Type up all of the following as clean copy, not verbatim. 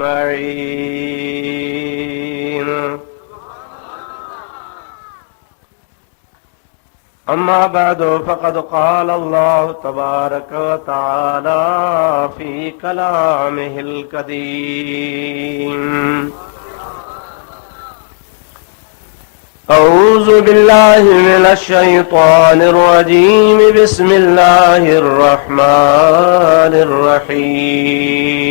अजमईन। अम्मा बअदु फ़क़द क़ाल अल्लाहु तबारक व तआला फ़ी कलामिहिल क़दीम। अऊज़ु बिल्लाहि मिनश शैतानिर रजीम। बिस्मिल्लाहिर रहमानिर रहीम।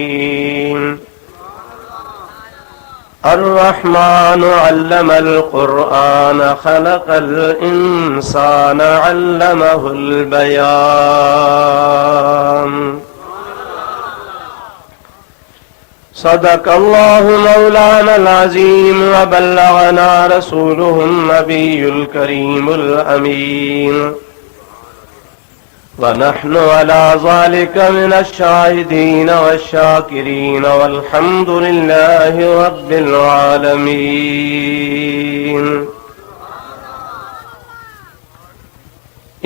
अर्रहमानु अल्लमल क़ुरआन ख़लक़ल इंसान अल्लमहुल बयान। सदक़ल्लाहु मौलानल अज़ीम व बल्लगना रसूलुहुन नबियुल करीमुल अमीन। व नहनु अला ज़ालिका मिनश शाहिदीन वश्शाकिरीन वल्हम्दुलिल्लाहि रब्बिल आलमीन।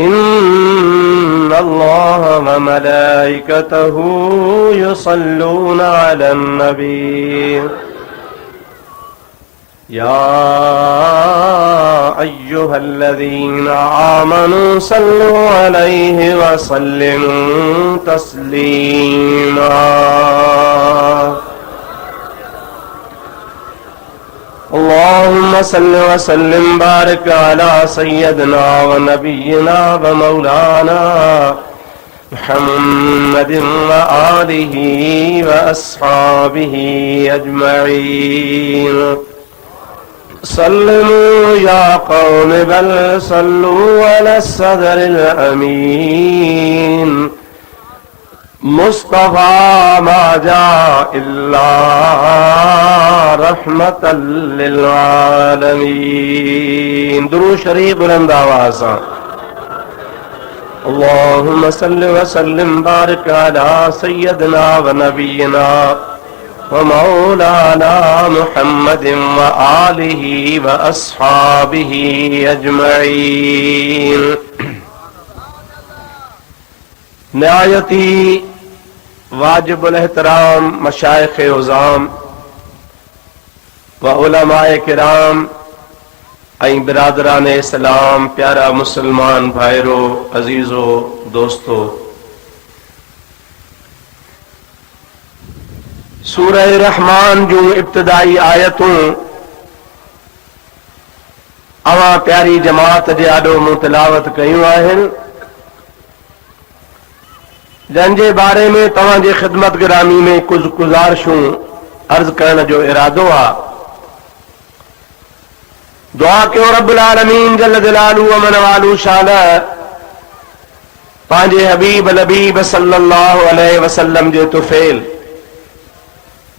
इन्नल्लाह व मलाइकतहु युसल्लूना अलन नबी। या अय्युहल्लज़ीना आमनू सल्लु अलैहि व सल्लिमू तस्लीमा। अल्लाहुम्मा सल्लि व सल्लिम बारिक अला सय्यदिना व नबिय्यिना व मौलाना मुहम्मदिन व आलिहि व अस्हाबिहि अजमईन। सल्लु या कौम बल सल्लु अला सदरिल अमीन। मुस्तफा मा जा इल्ला रहमतल लिल आलमीन। दुरूद शरीफ बुलंद आवाज़ से। अल्लाहुम्मा सल्लि व सल्लिम बारिक अला सय्यदिना व नबिय्यिना व मौलाना मुहम्मदिन व आलिहि व अस्हाबिहि अजमईन। निहायती वाजिबुल एहतराम मशाइख़ उज़ाम व उलमाए किराम ऐं बिरादरान इस्लाम, प्यारा मुसलमान भाइरो, अजीजो, दोस्तो, सूरह रहमान जूं इब्तिदाई आयतूं अवां प्यारी जमात जे आॾो मूं तिलावत कयूं आहिनि, जंहिंजे बारे में तव्हांजे ख़िदमत गिरामी में कुछ गुज़ारिशूं अर्ज़ करण जो इरादो आहे। दुआ कयो रब्बुल आलमीन जल्ल जलालहू व मन वालू शान पंहिंजे हबीब लबीब सल्लल्लाहु अलैहि वसल्लम जे तुफ़ैल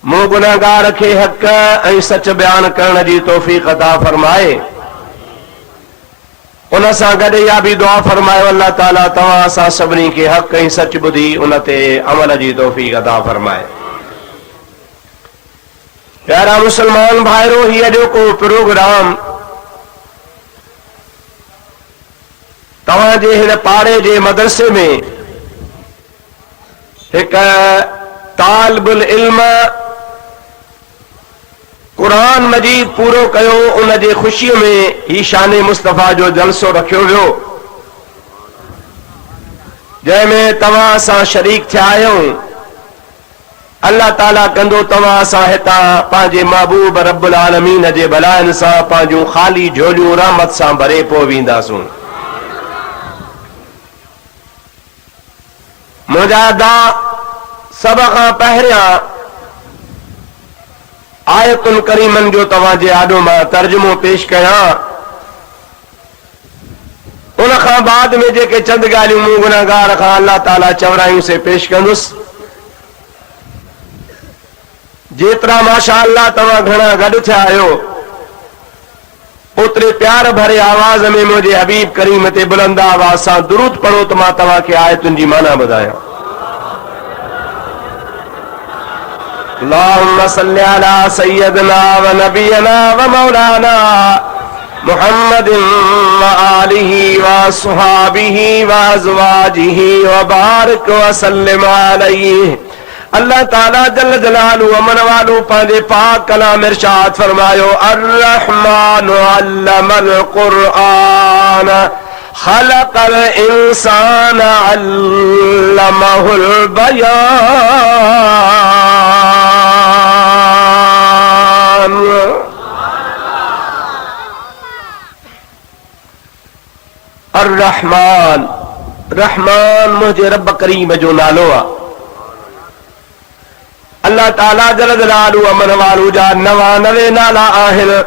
मूं गुनहगार खे हक़ ऐं सच बयान करण जी तौफ़ीक़ अता फरमाए। उन सां गॾु इहा बि दुआ फरमायो अल्लाह ताला तव्हां असां सभिनी खे हक़ ऐं सच ॿुधी उन ते अमल जी तौफ़ीक़ अता फरमाए। प्यारा मुसलमान भाइरो, हीअ अॼोको प्रोग्राम तव्हांजे हिन पाड़े जे मदरसे में हिकु तालिबुल इल्म कुरान मजीद पूरो कयो, उन जे ख़ुशीअ में ही शान मुस्तफ़ा जो जलसो रखियो वियो, जंहिंमें तव्हां सां शरीक थिया आहियो। अल्लाह ताला कंदो तव्हां सां हितां पंहिंजे महबूब रब्बुल आलमीन जे भलाइनि सां पंहिंजूं ख़ाली झोलियूं रहमत सां भरे पोइ वेंदासूं। मुंहिंजा दा सभ खां पहिरियां आयतुल करीमन जो तव्हांजे आॾो मां तर्जुमो पेश कयां, उन खां बाद में जेके चंद ॻाल्हियूं मूं गुनहगार खां अल्लाह ताला चवरायूं से पेश कंदुसि। जेतिरा माशा अल्लाह तव्हां घणा गॾु थिया आहियो, ओतिरे प्यार भरे आवाज़ में मुंहिंजे हबीब करीम ते बुलंद आवाज़ सां दुरूद पढ़ो त मां तव्हांखे आयतुनि जी माना ॿुधायां। अल्लाहुम्मा सल्लि अला सय्यदिना व नबियना व मौलाना मुहम्मदिन व आलिहि व अस्हाबिहि व अज़वाजिहि व बारिक व सल्लिम अलैहि अल्लाह ताला जल जलालु अमन वालू पंहिंजे पाक कलाम इरशाद फरमायो अर्रहमानु अल्लमल कुरआन खलकल इंसान अल्लमहुल बयान। अर्रहमान, रहमान मुझे रब करीम जो नालो आहे। अल्लाह ताला जल जलालु अमन वालू जा 99 नाला आहिनि।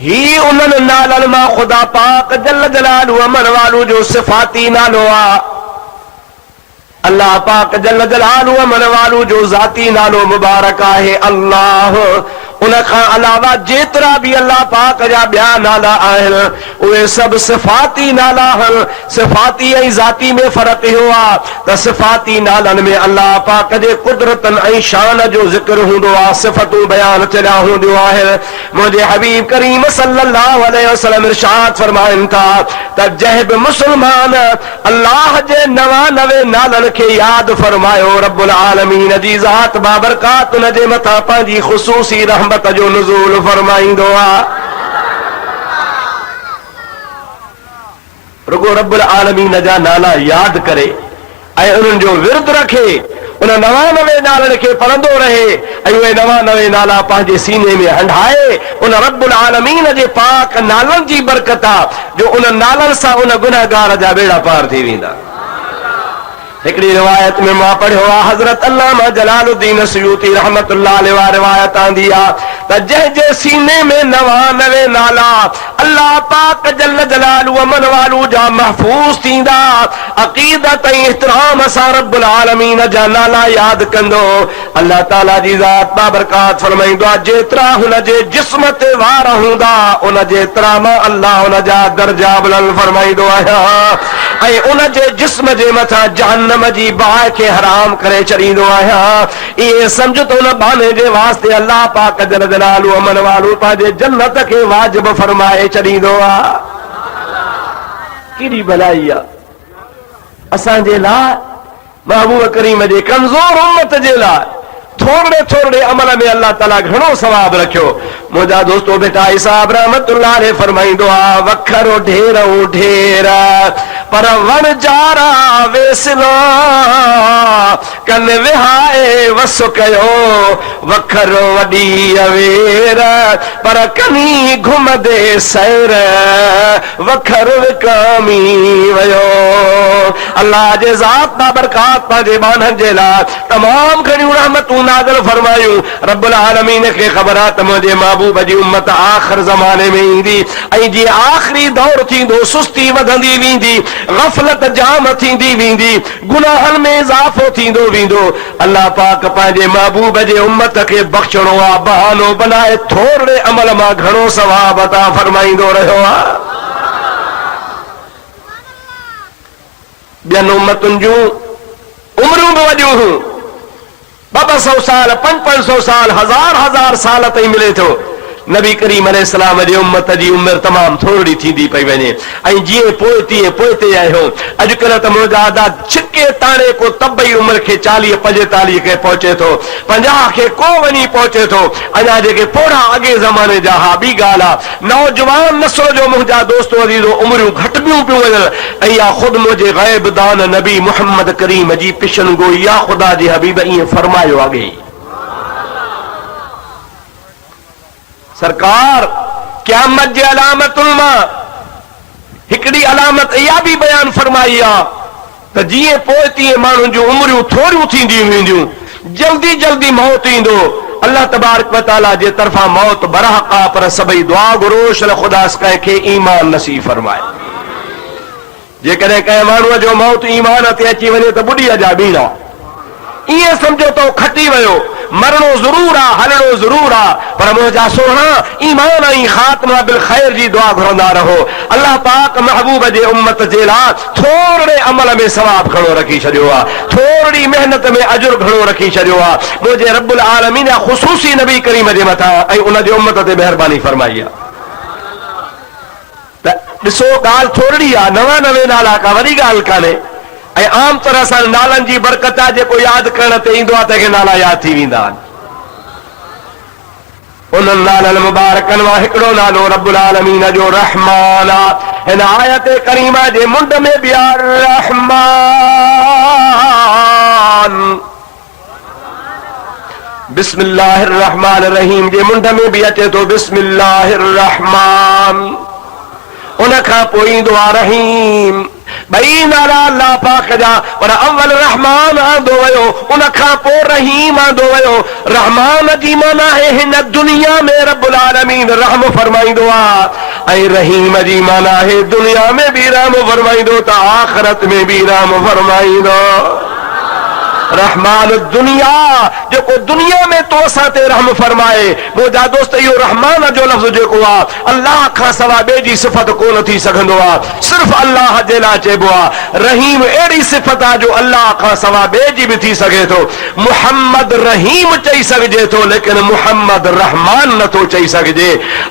ही उन्हनि नालनि मां ख़ुदा पाक जल जलालु अमन वालू जो सिफ़ाती नालो आहे। अल्लाह पाक जल जलालु अमन वालू जो ज़ाती नालो मुबारक आहे अल्लाह। उन खां अलावा जेतिरा भी अल्लाह पाक जा ॿिया नाला आहिनि उहे सभु सिफ़ाती नाला आहिनि। सिफ़ाती ऐं ज़ाती में फ़र्क़ु इहो आहे त सिफ़ाती नालनि में अल्लाह पाक जे कुदरतनि ऐं शान जो ज़िक्र हूंदो आहे, सिफ़तूं बयान थिया हूंदियूं आहिनि। मुंहिंजे हबीब करीम सल्लल्लाहु अलैहि वसल्लम इरशाद फरमाइनि था त जंहिं बि मुस्लमान अल्लाह जे 99 नालनि खे यादि फरमायो रब्बुल आलमीन जी ज़ात बाबरकात उन जे मथां पंहिंजी ख़ुसूसी रहमत जो नुज़ूल फरमाईंदो आहे। रुगो रब्बुल आलमीन जा नाला यादि करे ऐं उन्हनि जो विर्द रखे, उन 99 नालनि खे पढ़ंदो रहे ऐं उहे 99 नाला पंहिंजे सीने में हंढाए। उन रब्बुल आलमीन जे पाक नालनि जी बरकत आहे जो उन नालनि सां उन गुनहगार जा बेड़ा पार थी वेंदा। हिकिड़ी रिवायत में मां पढ़ियो आहे हज़रत अल्लामा जलालुद्दीन सयूती रहमतुल्लाह अलैहि रिवायत आंदी आहे त जंहिंजे सीने में 99 नाला अल्लाह पाक जल जलालु अमन वालू जा महफूज़ थींदा, अक़ीदत ऐं इहतराम सां रब्बुल आलमीन जा नाला यादि कंदो, अल्लाह ताला जी ज़ात बाबरकात फरमाईंदो आहे जेतिरा हुन जे जिस्म ते वार हूंदा उन जेतिरा मां अल्लाह हुन जा दर्जा बुलंद फरमाईंदो आहियां ऐं उन जे जिस्म जे मथां जहन्नम जी बाहि खे हराम करे छॾींदो आहियां। इहे सम्झ त उन बहाने जे वास्ते अल्लाह पाक जल जलालु अमन वालू पंहिंजे जन्नत खे वाजिब फरमाए छॾींदो आहे। केॾी भलाई आहे असांजे लाइ, महबूब करीम जे कमज़ोर उम्मत जे लाइ थोरे थोरे अमल में अल्लाह ताला घणो सवाब रखियो। मुंहिंजा दोस्तो बेटा साहब रहमतुल्लाह अलैहि फरमाईंदो आहे वखरो ढेर ढेर पर वण जारा वेसलो कन विहाए वस कयो वखरो वॾी अवेर पर कनी घुमदे सैर वखर विकामी वियो। अल्लाह जे ज़ात बाबरकात पंहिंजे बाननि जे लाइ तमामु घणियूं रहमतूं नाज़िल फरमायूं। रब्बुल आलमीन खे ख़बर आहे त मुंहिंजे महबूब जी उम्मत आख़िर ज़माने में ईंदी ऐं जीअं आख़िरी दौर थींदो सुस्ती वधंदी वेंदी, गफ़लत जाम थींदी वेंदी, गुनाहनि में इज़ाफ़ो थींदो वेंदो। अल्लाह पाक पंहिंजे महबूब जे उम्मत खे बख़्शणो आहे बहानो बनाए थोरे अमल मां घणो सवाब अता फरमाईंदो रहियो आहे। ॿियनि उम्मतुनि जूं उमिरूं बि वॾियूं हुयूं, 200 साल 500 साल 1000 साल ताईं मिले थो। नबी करीम अलैहिस्सलाम जी उम्मत जी उमिरि तमामु थोरी थींदी पई वञे ऐं जीअं पोइ तीअं पोइते आहियो। अॼुकल्ह त मुंहिंजा आदा छिके ताणे को तबई उमिरि खे 40-45 खे पहुचे थो, 50 खे को वञी पहुचे थो। अञा जेके पोड़ा अॻे ज़माने जा हा ॿी ॻाल्हि आहे, नौजवान नस्ल जो मुंहिंजा दोस्तो अज़ीज़ो उमिरियूं घटिबियूं पियूं वञनि ऐं या ख़ुदि मुंहिंजे ग़ैब दान नबी मुहम्मद करीम जी पिशन गोई या ख़ुदा जे हबीब ईअं फरमायो अॻे। सरकार क़यामत जे अलामतुनि मां हिकिड़ी अलामत इहा बि बयान फरमाई आहे त जीअं पोइ तीअं माण्हुनि जूं उमिरियूं थोरियूं थींदियूं वेंदियूं, जल्दी जल्दी मौत ईंदो। अल्लाह तबारक व तआला जे तरफ़ां मौत बरहक़ आहे पर सभई दुआ घुरो ख़ुदा कंहिंखे ईमान नसीब फरमाए। जेकॾहिं कंहिं माण्हूअ जो मौत ईमान ते अची वञे त ॿुॾीअ जा ॿीणा ईअं सम्झो त खटी वियो, मरणो ज़रूर आहे, हलणो ज़रूर आहे, पर मुंहिंजा सोना ईमान ऐं ख़ात्मा बिल ख़ैर जी दुआ घुरंदा रहो। अल्लाह पाक महबूब जे उम्मत जे लाइ थोरे अमल में सवाब घणो रखी छॾियो आहे, थोरी मेहनत में अजुर घणो रखी छॾियो आहे। मुंहिंजे रब्बुल आलमीन ख़ुसूसी नबी करीम जे मथां ऐं उन जे उम्मत ते महिरबानी फरमाई आहे। त ॾिसो ॻाल्हि थोरी आहे, 99 नाला का वॾी ॻाल्हि कान्हे आम तरह से नालन की बरकत है जो याद करने ते इंदो आते के नाला याद थी वींदा उन नालन मुबारकन वा हिकड़ो नालो रब्बुल आलमीन जो रहमान इन आयत करीमा जे मुंड में भी रहमान बिस्मिल्लाहिर रहमानिर रहीम जे मुंड में भी अचे तो बिस्मिल्लाहिर रहमान उन खां पोइ ईंदो आहे रहीम बई नाला अल्लाह पाक जा पर अव्वल रहमान आंदो वयो उन खां पोइ रहीम आंदो वयो रहमान जी माना है हिन दुनिया में रब्बुल आलमीन रहम फरमाईंदो आहे ऐं रहीम जी माना है दुनिया में भी रहम फरमाईंदो त आखिरत में भी रहम फरमाईंदो रहमान दुनिया जो को दुनिया में तो असाते रहम फरमाए मुझा दोस्त यो रहमान जो लफ्ज जो को अल्लाह का सवा बे जी सिफत को न थी सघंदो सिर्फ अल्लाह जे ला चेबो रहीम एड़ी सिफत जो अल्लाह का सवा बे जी भी थी सके तो मुहम्मद रहीम चई सके तो लेकिन मुहम्मद रहमान न तो चई सके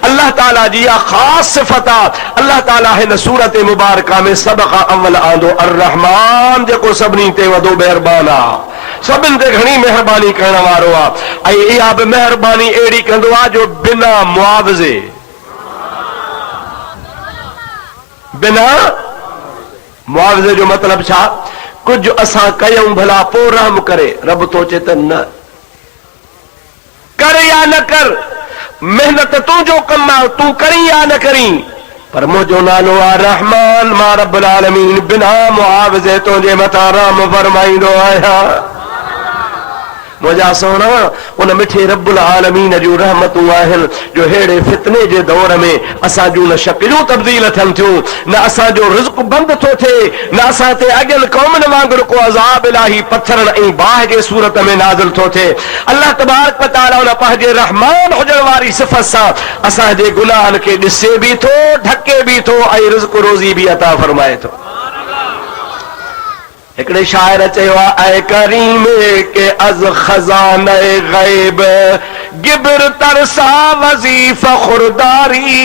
अल्लाह ताला जी खास सिफत अल्लाह ताला है न सूरत मुबारका में सबका अव्वल आंदो अर रहमान जो को सबनी ते वदो मेहरबान सभिन ते घणी मेहरबानी करण वारो आहे इहा बि मेहरबानी अहिड़ी कंदो आहे जो बिना मुआवज़े बिना मुआवज़े जो मतलब छा कुछ असां कयूं भला पोइ रहम करे रब तो चए त न कर या न कर मेहनत तूं जो कम आहे तूं करी या न करी पर मुझो नालो आहे रहमान मां रब्बुल आलमीन बिना मुआवज़े तुंहिंजे मथां रहम फरमाईंदो आहियां मुझा सोना उन मिठे रब्बुल आलमीन जो रहमतूं आहिनि जो हेड़े फितने जे दौर में असां जूं न शकिलूं तब्दील थियनि थियूं न असां जो रिज़्क़ बंदि थो थिए न असां ते अॻियनि क़ौमनि वांगुरु को अज़ाब इलाही पत्थरनि ऐं बाहि जे सूरत में नाज़िल थो थिए अल्लाह तबारक व तआला उन पंहिंजे रहमान हुजण वारी सिफ़त सां असांजे गुनाहनि खे ॾिसे बि थो ढके बि थो ऐं रिज़्क़ रोज़ी बि अता फरमाए थो एकड़े शायर चयो ऐ करीम के अज खजाने गैब गिबर तरसा वजीफा खुरदारी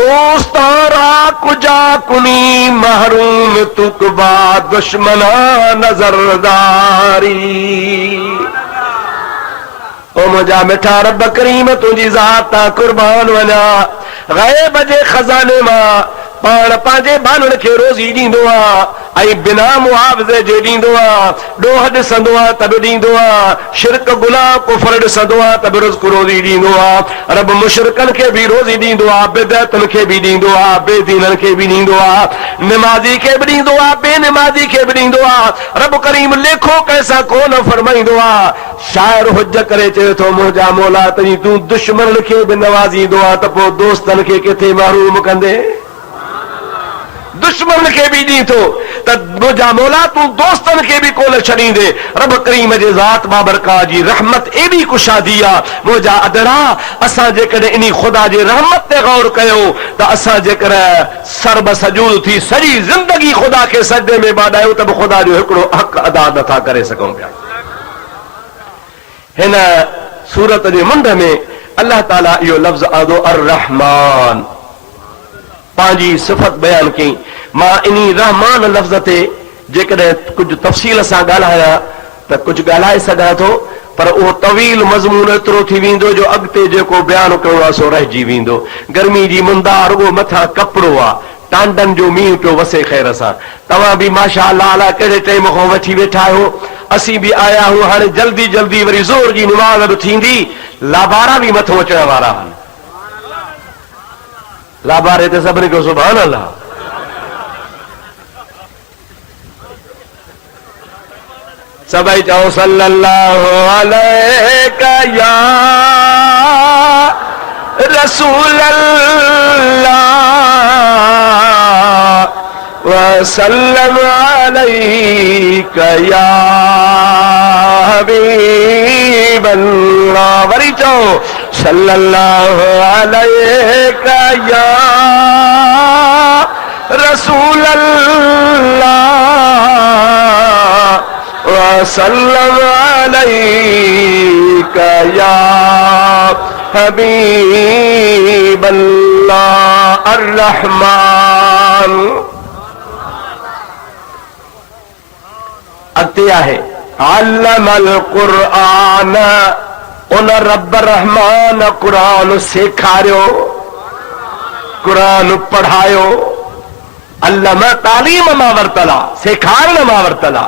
दोस्तारा कुजा कुनी महरूम तुकबा दुश्मना नजरदारी ओ मुझा मिठा रब करीम तुझी ज़ात कुर्बान वना गैब जे खजाने मां पाण पंहिंजे बाननि खे रोज़ी ॾींदो आहे ऐं बिना मुआवज़े जे ॾींदो आहे ॾोह ॾिसंदो आहे त बि ॾींदो आहे शिरक गुनाह कुफर ॾिसंदो आहे त बि रिज़्क़ रोज़ी ॾींदो आहे रब मुशरिकनि खे बि रोज़ी ॾींदो आहे बिदअतनि खे बि ॾींदो आहे बेदीननि खे बि ॾींदो आहे निमाज़ी खे बि ॾींदो आहे बेनिमाज़ी खे बि ॾींदो आहे रब करीम लेखो कंहिंसां कोन फरमाईंदो आहे शाइर हुज करे चए थो मुंहिंजा मौला तई तूं दुश्मन खे बि नवाज़ींदो आहे त पोइ दोस्तनि खे किथे महरूम कंदे दुश्मन के भी दी तो मुझा मौला तू दोस्तन के भी कोन छड़ींदे रब करीम जे ज़ात बाबरका जी रहमत एडी कुशादी आ मुझा अदरा असा जे करे इनी खुदा जे रहमत ते गौर कयो त असा जे करे सर्ब सजूद थी सजी जिंदगी खुदा के सजदे में बाडायो त खुदा जो एकड़ो हक अदा नथा करे सको पिया हिन सूरत जे मुंड में अल्लाह ताला यो लफ्ज आदो अर रहमान पांजी सिफत बयान की मां इनी रहमान लफ्ज ते जेकॾहिं कुछ तफ़सील सां ॻाल्हायां त कुछ ॻाल्हाए सघां थो पर उहो तवील मज़मून एतिरो थी वेंदो जो अॻिते जेको बयान कयो आहे सो रहिजी वेंदो गर्मी जी मुंदार उहो मथां कपिड़ो आहे टांडन जो मींहुं पियो वसे ख़ैर सां तव्हां बि माशा अल्लाह कहिड़े टाइम खां वठी वेठा आहियो असीं बि आया आहियूं हाणे जल्दी जल्दी वरी ज़ोर जी निमाज़ बि थींदी लाबारा बि मथो अचण वारा आहिनि लाबारे ते सभिनी खे सुभान अल्लाह सभई चओ सल्लल्लाहु अलैका या रसूल अल्लाह वसल्लम अलैका या हबीब अल्लाह वरी चओ सल्लल्लाहु अलैका या रसूल अल्लाह वसल्लम अलैका या हबीब अल्लाह अर्रहमान अॻिते आहे अल्लमल क़ुरआन, उन रब रहमान क़ुरान सेखारियो, क़ुरान पढ़ायो। अल्लम तालीम मां वरतला, सेखारण मां वरतला।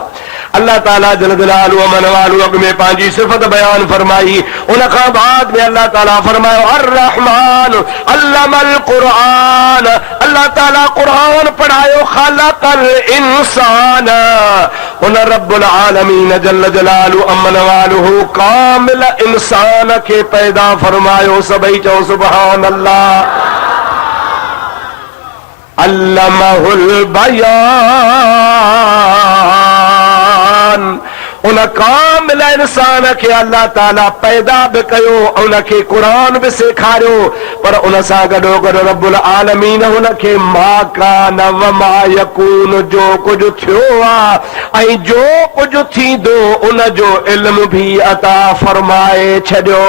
अल्लाह ताला जल जलालुहु मन वालू अॻ में पंहिंजी सिफ़त बयान फरमाई, उन खां बाद में अल्लाह ताला फरमायो अर रहमान अल्लमल क़ुरआन, अल्लाह ताला क़ुरान पढ़ायो। ख़लक़ल इंसान, उन रब्बुल आलमीन जल जलालुहु अमन वालुहु कामिल इंसान खे पैदा फरमायो। सभई चओ सुभान अल्लाह। अल्लमहुल बयान, उन कामिल इंसान खे अल्लाह ताला पैदा बि कयो, उनखे क़ुरान बि सेखारियो। पर उन सां गॾोगॾु रब्बुल आलमीन हुनखे मा कान व मा यकून, जो कुझु थियो आहे ऐं जो कुझु थींदो उन जो इल्म बि अता फरमाए छॾियो।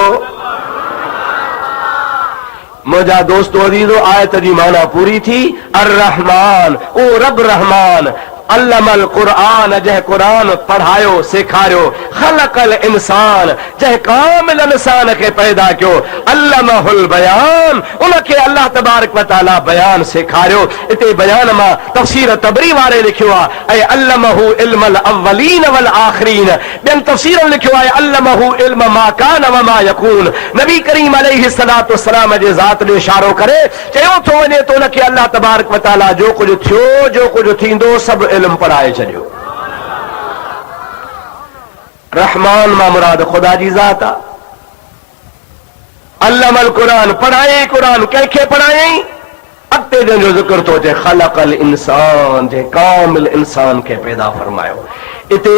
मुझा दोस्तों अजीजो, आयत जी माना पूरी थी। अर रहमान, ओ रब रहमान, अल्लमल क़ुरआन, जंहिं क़ुरान पढ़ायो सेखारियो। ख़लक़ल इंसान, जंहिं कामिल इंसान खे पैदा कयो। अल्लमहुल बयान, उनखे अल्लाह तबारक व तआला बयान सेखारियो। इते बयान मां तफ़सीर तबरी वारे लिखियो आहे ऐं अल्लमहु इल्मल अव्वलीन वल आख़िरीन। ॿियनि तफ़सीरनि लिखियो आहे अल्लमहु इल्म मा कान व मा यकून। नबी करीम अलैहिस्सलातु वस्सलाम जे ज़ात ॾे इशारो करे चयो थो वञे त उनखे अल्लाह तबारक व तआला जो कुझु थियो, जो कुझु थींदो सभु इल्म पढ़ाए छॾियो। रहमान मां मुराद खुदा जी ज़ात आहे। अल्लमल क़ुरान, पढ़ाए क़ुरान, कंहिंखे पढ़ायई? अॻिते जंहिंजो ज़िक्र थो अचे ख़लक़ल इंसान, जंहिं कामिल इंसान खे पैदा फरमायो। इते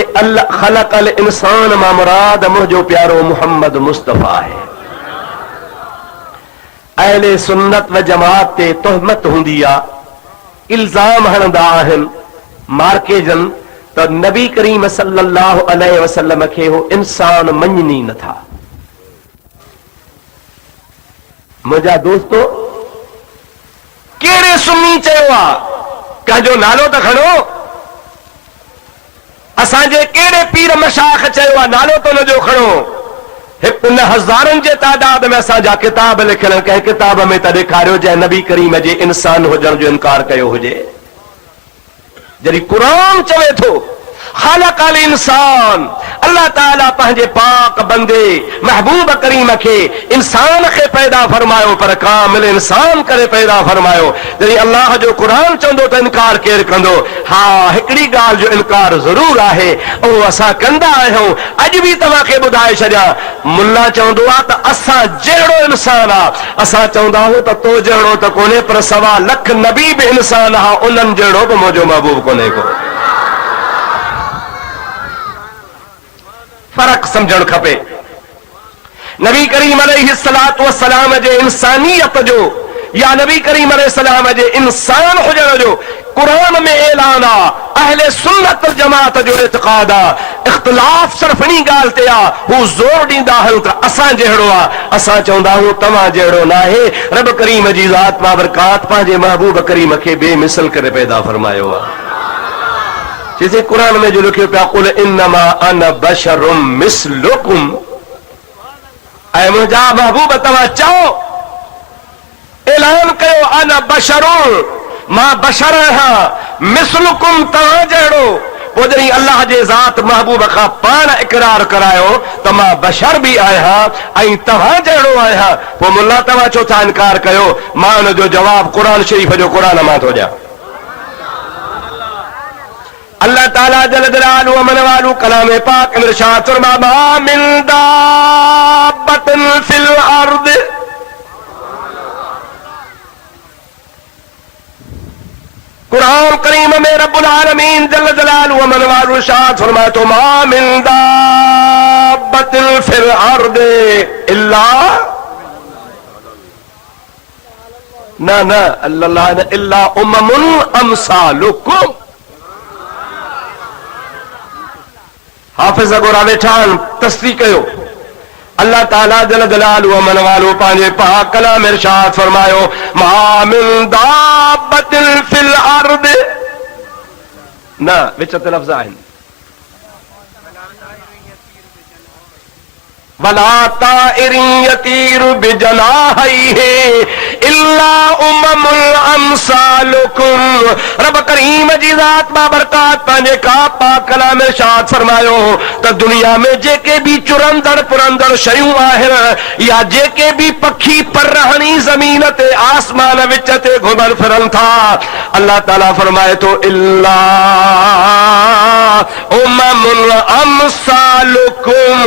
ख़लक़ल इंसान मां मुराद मुंहिंजो प्यारो मुहम्मद मुस्तफ़ा आहे। अहले सुन्नत व जमात ते तोहमत हूंदी आहे, इल्ज़ाम हणंदा आहिनि मार्केजन त नबी करीम सल्लल्लाहु अलैहि वसल्लम खे हो इंसान मञनी नथा। मुंहिंजा दोस्तो, कहिड़े सुन्नी चयो आहे? कंहिंजो नालो त खणो। असांजे कहिड़े पीर मशाइख चयो आहे? नालो त हुनजो खणो। हिकु हज़ारनि जे तादाद में असांजा किताब लिखियल, कंहिं किताब में त ॾेखारियो जंहिं नबी करीम जे इंसान हुजण जो इनकार कयो हुजे। जॾहिं क़ुरान चवे थो ख़लक़ल इंसान, अल्लाह ताला पंहिंजे पाक बंदे महबूब करीम खे इंसान खे पैदा फरमायो, पर कामिल इंसान करे पैदा फरमायो। जॾहिं अल्लाह जो क़ुरान चवंदो त इनकार केरु कंदो? हा, हिकिड़ी ॻाल्हि जो इनकार ज़रूर आहे, उहो असां कंदा आहियूं। अॼु बि तव्हांखे ॿुधाए छॾियां, मुल्ला चवंदो आहे त असां जहिड़ो इंसान आहे। असां चवंदा आहियूं त तो जहिड़ो त कोन्हे, पर 1.25 लख नबी बि इंसान आहे, उन्हनि जहिड़ो बि मुंहिंजो महबूब कोन्हे को। फर्क समझण खपे। नबी करीम अलैहिस्सलातु वस्सलाम जे इंसानियत जो या नबी करीम अलैहिस्सलाम जे इंसान हुजण जो कुरान में ऐलान आहे। अहले सुन्नत जमात जो इतिक़ाद आहे। इख्तिलाफ सिर्फ़ इन ॻाल्हि ते आहे, हू ज़ोर ॾींदा आहिनि त असां जहिड़ो आहे। असां चवंदा आहियूं तव्हां जहिड़ो न आहे। रब करीम जी ज़ात बाबरकात पंहिंजे महबूब करीम खे बेमिसल करे पैदा फरमायो आहे। जिसे कुरान में जो लिखियो पिया कुल इन्नमा अना बशरुम मिस्लुकुम, ऐं मुंहिंजा महबूब तव्हां चओ, ऐलान कयो अना बशरुन, मां बशर आहियां, मिस्लुकुम तव्हां जहिड़ो। पोइ जॾहिं अल्लाह जे ज़ात महबूब खां पाण इक़रार करायो त मां बशर बि आहियां ऐं तव्हां जहिड़ो आहियां, पोइ मुल्ला तव्हां छो था इनकार कयो? मां हुन जो जवाब कुरान शरीफ़ जो क़ुरान मां थो ॾियां। अल्लाह ताला जल जलालुहु मन वालू कलाम पाक में इरशाद फरमा मा मिन दाब्बतिन फिल अर्द, कुरान करीम में रब्बुल आलमीन जल जलालुहु मन वालू इरशाद फरमाए तो मा मिन दाब्बतिन फिल अर्द इल्ला, ना ना अल्लाह ने इल्ला उम्ममुन अमसालुकुम। हाफिज़ अगोरा वेठान तस्दीक कयो। अल्लाह ताला जल जलालुहु मन वालो पंहिंजे पाक कलाम में इरशाद फरमायो मा मिन दाब्बतिन फिल अर्द, न विच ते लफ़्ज़ आहिनि, वला ताइरिन यतीरु बिजनाहिही इल्ला उममुल अमसालुकुम। रब करीम जी ज़ात बाबरकात पंहिंजे पाक कलाम में इरशाद फरमायो त दुनिया में जेके भी चुरंदड़ पुरंदड़ शयूं आहिनि या जेके भी पखी परहणी ज़मीन ते आसमान विच ते घुमन फिरन था, अल्लाह ताला फरमाए तो इल्ला उममुल अमसालुकुम,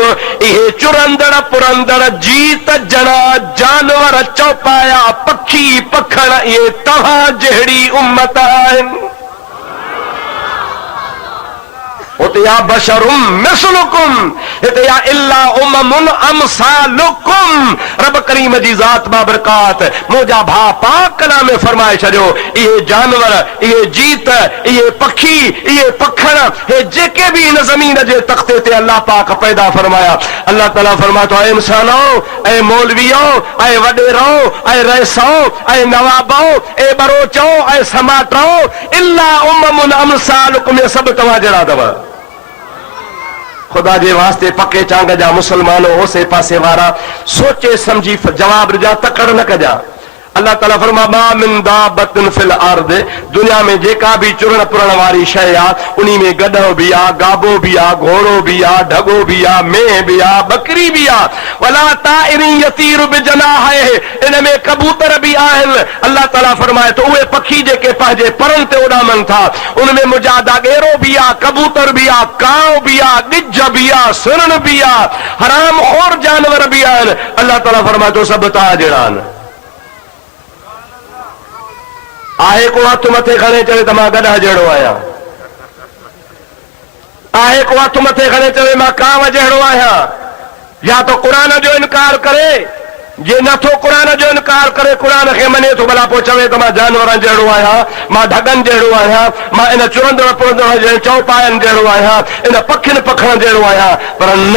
इहे चुरंदड़ पुरंदड़ जीत जना जानवर चौपाया पखी पखण ये तव्हां जहिड़ी उम्मत आहिनि। उते या बशरुम मिसलुकुम, हिते या इल्ला उममुन अमसालुकुम। रब करीम जी ज़ात बाबरकात मुंहिंजा भाउ पाक कलाम में फरमाए छॾियो इहे जानवर, इहे जीत, इहे पखी, इहे पखण, हे जेके भी इन ज़मीन जे तख्ते ते अल्लाह पाक पैदा फरमाया, अल्लाह ताला फरमाए तो ऐ इंसानो, ऐ मौलवियो, ऐ वडेरो, ऐ रईसो, ऐ नवाबो, ऐ बरोचो, ऐ समाटो, इल्ला उममुन अमसालुकुम, ये सब तव्हां जहिड़ा अथव। खुदा जे वास्ते पके चांग जा मुसलमानो ओसे पासे वारा सोचे समझी जवाब ॾिजा, तकड़ न कजा। अल्लाह ताला फरमा मा मिन दाबतिन फिल अर्द, दुनिया में जेका भी चुरण पुरण वारी शय आ उन्ही में गधो भी आ, गाबो भी आ, घोड़ो भी आ, ढगो भी आ, मेह भी आ, बकरी भी आ। वला ताइरिन यतीरु बिजनाहिही, इन में कबूतर भी आहिनि। अल्लाह ताला फरमाए तो उहे पखी जेके पंहिंजे परनि ते उॾामनि था उनमें मुंहिंजा दागेरो भी आ, कबूतर भी आ, कांव भी आ, ॻिज भी आ, सुरण भी आ, हराम खोर जानवर भी आहिनि। अल्लाह ताला फरमाए तो सभु तव्हां जहिड़ा आहिनि। आहे को हथ मथे खणे चवे त मां गधा जहिड़ो आहियां, आहे को हथ मथे खणे चवे मां कांव जहिड़ो आहियां। या तो क़ुरान जो इनकार करे, जे नथो क़ुरान जो इनकार करे क़ुरान खे मञे थो, भला पोइ चवे त मां जानवरनि जहिड़ो आहियां, मां ढगनि जहिड़ो आहियां, मां इन चुरंदड़ पुरंदड़ चौपायनि जहिड़ो आहियां, इन पखियुनि पखण जहिड़ो आहियां। पर न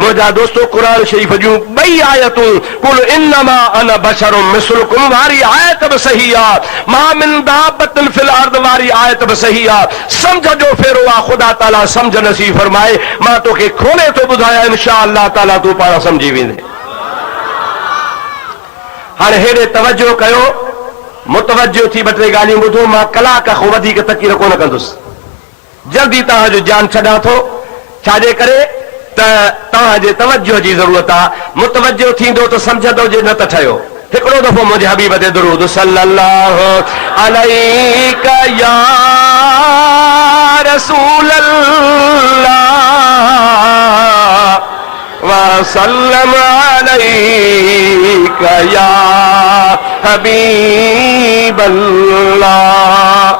मुंहिंजा दोस्तो, क़ुरान शरीफ़ जूं ॿई आयतूं कुल इन्नमा अना बशरुम मिसलुकुम वारी आयत बि सही आहे, मा मिन दाबतिन फिल अर्द वारी आयत बि सही आहे। सम्झ जो फेरो आहे, ख़ुदा ताला सम्झ नसीब फरमाए। मां तोखे खोले थो ॿुधायां, इंशा अल्लाह ताला तूं पाण सम्झी वेंदे। हाणे हेॾे तवजो कयो, मुतवजो थी ॿ टे ॻाल्हियूं ॿुधो। मां कलाक खां वधीक तकीर कोन कंदुसि, जल्दी तव्हांजो जान छॾां थो। छाजे करे त तव्हांजे तवजो जी ज़रूरत आहे। मुतवजो थींदो त सम्झंदो, जे न त ठहियो। हिकिड़ो दफ़ो मुंहिंजे हबीब ते दुरूद सल्लल्लाहु अलैका या रसूल अल्लाह वसल्लम अलैका या हबीब अल्लाह।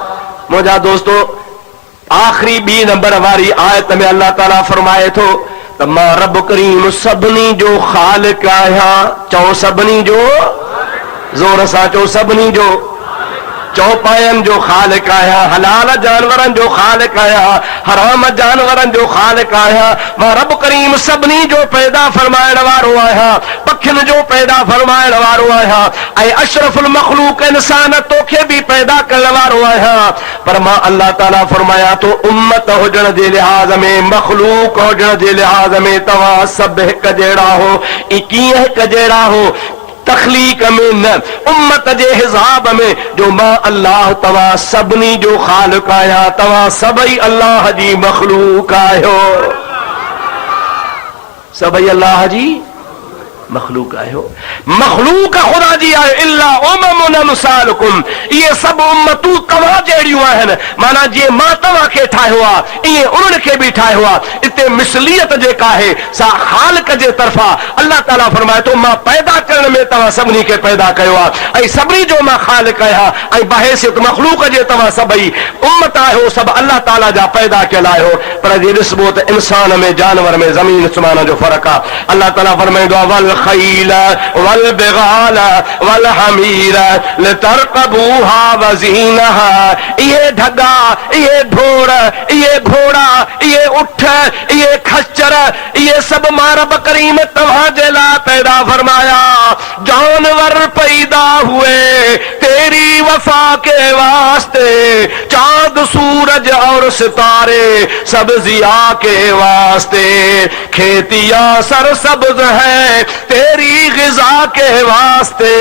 मुंहिंजा दोस्तो, आखिरी 2 नंबर वारी आयत में अल्लाह ताला फरमाए थो त मां रब करीम सभिनी जो ख़ालिक आहियां। चओ सभिनी जो, ज़ोर सां चओ सभिनी जो। चौपायनि जो ख़ालिक आहियां, हलाल जानवरनि जो ख़ालिक आहियां, हराम जानवरनि जो ख़ालिक आहियां। मां रब करीम सभिनी जो पैदा फरमाइण वारो आहियां, पखियुनि जो पैदा फरमाइण वारो आहियां, ऐं अशरफुल मखलूक इंसान तोखे बि पैदा करण वारो आहियां। पर मां अल्लाह ताला फरमाया तो उम्मत हुजण जे लिहाज़ में, मखलूक हुजण जे लिहाज़ में तव्हां सभु हिक जहिड़ा हो। कीअं हिक जहिड़ा हो? तखलीक में न, उम्मत जे हिसाब में। जो मां अल्लाह तव्हां सभिनी जो ख़ालिक आहियां, तव्हां सभई अल्लाह जी मखलूक आहियो, सभई अल्लाह जी मखलूक आहियो। मखलूक खुदा जी आहे। इल्ला उममुन अमसालुकुम, इहे सभु उम्मतूं तव्हां जहिड़ियूं आहिनि। माना जीअं मां तव्हां खे ठाहियो आहे, ईअं उन्हनि खे बि ठाहियो आहे। इते मिसलियत जेका आहे सा ख़ालिक जे तरफ़ां। अल्लाह ताला फरमाए थो मां पैदा करण में तव्हां सभिनी खे पैदा कयो आहे, ऐं सभिनी जो मां ख़ालिक आहियां, ऐं बहैसियत मखलूक जे तव्हां सभई उम्मत आहियो, सभु अल्लाह ताला जा पैदा कयल आहियो। पर जे ॾिसबो त इंसान में, जानवर में ज़मीन आसमान जो फ़र्क़ु आहे। अल्लाह ताला फरमाईंदो आहे वल खैल वल बिगाल वल हमीर लितरकबूहा वज़ीनहा। इहे ढगा, इहे ढोर, इहे घोड़ा, इहे उठ, इहे खच्चर, इहे सभु मां रब करीम तव्हां जे लाइ पैदा फरमाया। जानवर पैदा हुए तेरी वफा के वास्ते, चांद सूरज और सितारे सब जिया के वास्ते, खेतियां सरसब्ज है तेरी ग़िज़ा के वास्ते,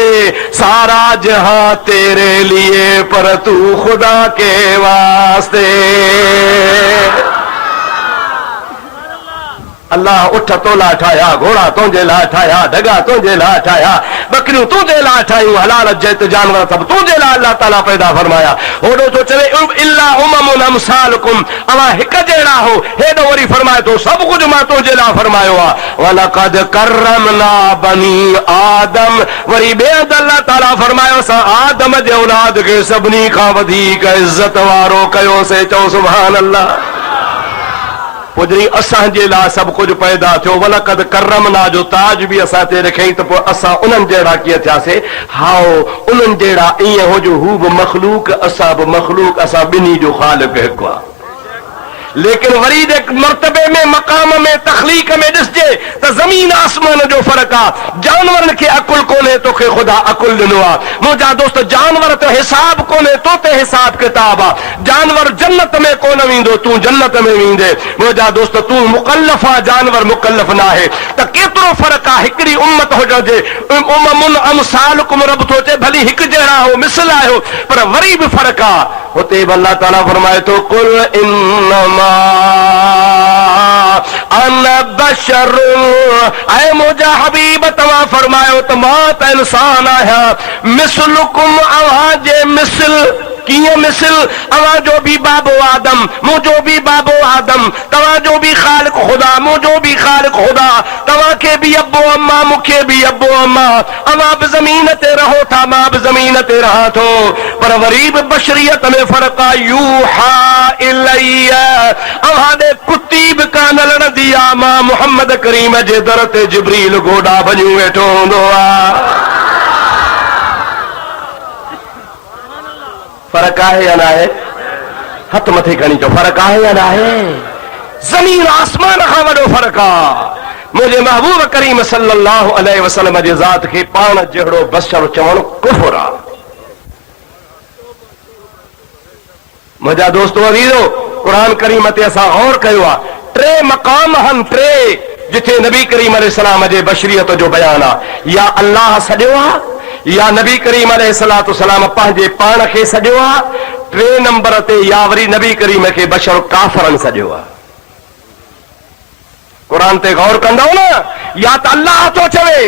सारा जहां तेरे लिए पर तू खुदा के वास्ते। अल्लाह उठ तोला ठाया, घोड़ा तुंहिंजे लाइ ठाया, ढगा तुंहिंजे लाइ ठाया, बकरियूं तुंहिंजे लाइ ठाहियूं, हलाल जैत जानवर सब तुंहिंजे लाइ अल्लाह ताला पैदा फरमाया। होॾो तो चवे इल्ला उममुन अमसालुकुम, अवां हिक जहिड़ा हो, हेॾो वरी फरमाए तो सभु कुझु मां तुंहिंजे लाइ फरमायो आहे। वलक़द करमना बनी आदम, वरी ॿिए हंधि अल्लाह ताला फरमायो असां आदम जे औलाद खे सभिनी खां वधीक इज़त वारो कयोसीं। चओ सुभान अल्लाह। पुजरी असांजे लाइ सभु कुझु पैदा थियो। वलक़द करमना जो ताज बि असां ते रखियईं त पोइ असां उन्हनि जहिड़ा कीअं थियासीं? हाओ उन्हनि जहिड़ा ईअं हो जो हू बि मखलूक असां बि मखलूक, असां ॿिन्ही जो ख़ालिक़ हिकु आहे। लेकिन वरी मर्तबे में मकाम में तखलीक में ॾिसजे त ज़मीन आसमान जो फ़र्क़ु आहे। जानवरनि खे अकुल कोन्हे, तोखे ख़ुदा अकुल ॾिनो आहे। मुंहिंजा दोस्त जानवर त हिसाब कोन्हे, तो ते हिसाब किताब आहे। जानवर जन्नत में कोन वेंदो, तूं जन्नत में वेंदे। मुंहिंजा दोस्त तूं मुकल्लफ आहे, जानवर मुकल्लफ न आहे। त केतिरो फ़र्क़ु आहे हिकिड़ी उम्मत हुजण जे। उममुन अमसालुकुम रब थो चए भली हिकु जहिड़ा हो, मिसल आहियो, पर वरी बि फ़र्क़ु आहे। हुते बि अल्लाह ताला फरमाए थो कुल इन्नमा अन बशर, ऐ मुंहिंजा हबीब तव्हां फरमायो त मां त इंसान आहियां, मिसलुकुम अव्हां जे मिसल। कीअं मिसल? अवां जो भी बाबो आदम, मुझो भी बाबो आदम, तव्हां जो भी खालिक खुदा, मुझो भी खालिक खुदा, तव्हां के भी अब्बो अम्मा, मुखे भी अब्बो अम्मा। अवां भी जमीन ते रहो था, मां भी जमीन ते रहा थो, पर वरी भी बशरियत में फर्क आहे। यूहा इलैया, अवां दे कुत्ती भी कान लड़ंदी आहे, मां मुहम्मद करीम जे दर ते जिब्रील गोॾा भॼियूं वेठो हूंदो आहे। फर्क आहे या न आहे? हथ मथे खणी चो फर्क आहे या न आहे? ज़मीन आसमान खां वॾो फर्क आहे। मुंहिंजे महबूब करीम सल्लल्लाहु अलैहि वसल्लम जे ज़ात खे पाण जहिड़ो बशर चवणु कुफर आहे। मुंहिंजा दोस्तो अज़ीज़ो, क़ुरान करीम ते असां गौर कयो आहे। टे मक़ाम आहिनि, टे जिथे नबी करीम अलैहिस्सलाम जे बशरियत जो बयान आहे। या अल्लाह सॼो आहे, या नबी करीम अलैहिस्सलातु वस्सलाम पंहिंजे पाण खे सॼो आहे। टे नंबर ते या वरी नबी करीम खे बशर काफ़रनि सॼो आहे। क़ुरान ते गौर कंदव न, या त अल्लाह थो चवे,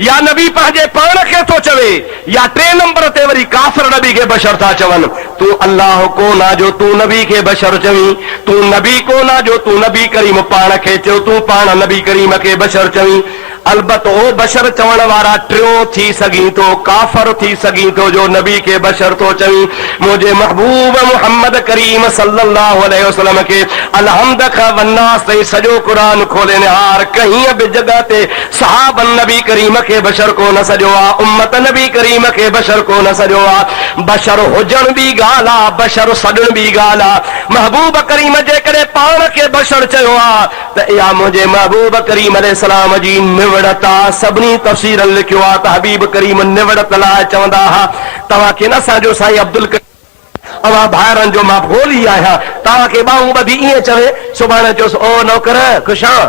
या नबी पंहिंजे पाण खे थो चवे, या टे नंबर ते वरी काफ़िर नबी खे बशर था चवनि। तूं अल्लाह कोन आ जो तूं नबी खे बशर चवीं, तूं नबी कोन आ जो तूं नबी करीम पाण खे चयो, तूं पाण नबी करीम खे बशर चवीं। अलबत हो बशर चवण वारा टियों थी सघी थो, काफ़र थी सघी थो जो नबी के बशर तो चवी। मुझे महबूब मुहम्मद करीम सल्लल्लाहु अलैहि वसल्लम के अलहम्द खां वन्नास ताईं सॼो क़ुरान खोले निहार, कहीं बि जगह ते सहाबन नबी करीम के बशर को न सॼो आहे, उम्मत नबी करीम के बशर को न सॼो आहे। बशर हुजण बि ॻाल्हि आहे, बशर सॾण बि ॻाल्हि आहे। महबूब करीम जेकॾहिं पाण खे बशर चयो आहे त इहा मुंहिंजे महबूब करीम अलैहिस्सलाम जी निवड़ता। सभिनी तफ़सीरनि लिखियो आहे त हबीब करीम निवड़त लाइ चवंदा हुआ, तव्हांखे न असांजो साईं अब्दुल अवां भाइरनि जो मां भोली आहियां, तव्हांखे ॿाहूं ॿधी ईअं चवे, सुभाणे चयोसि ओ नौकर ख़ुशि आं,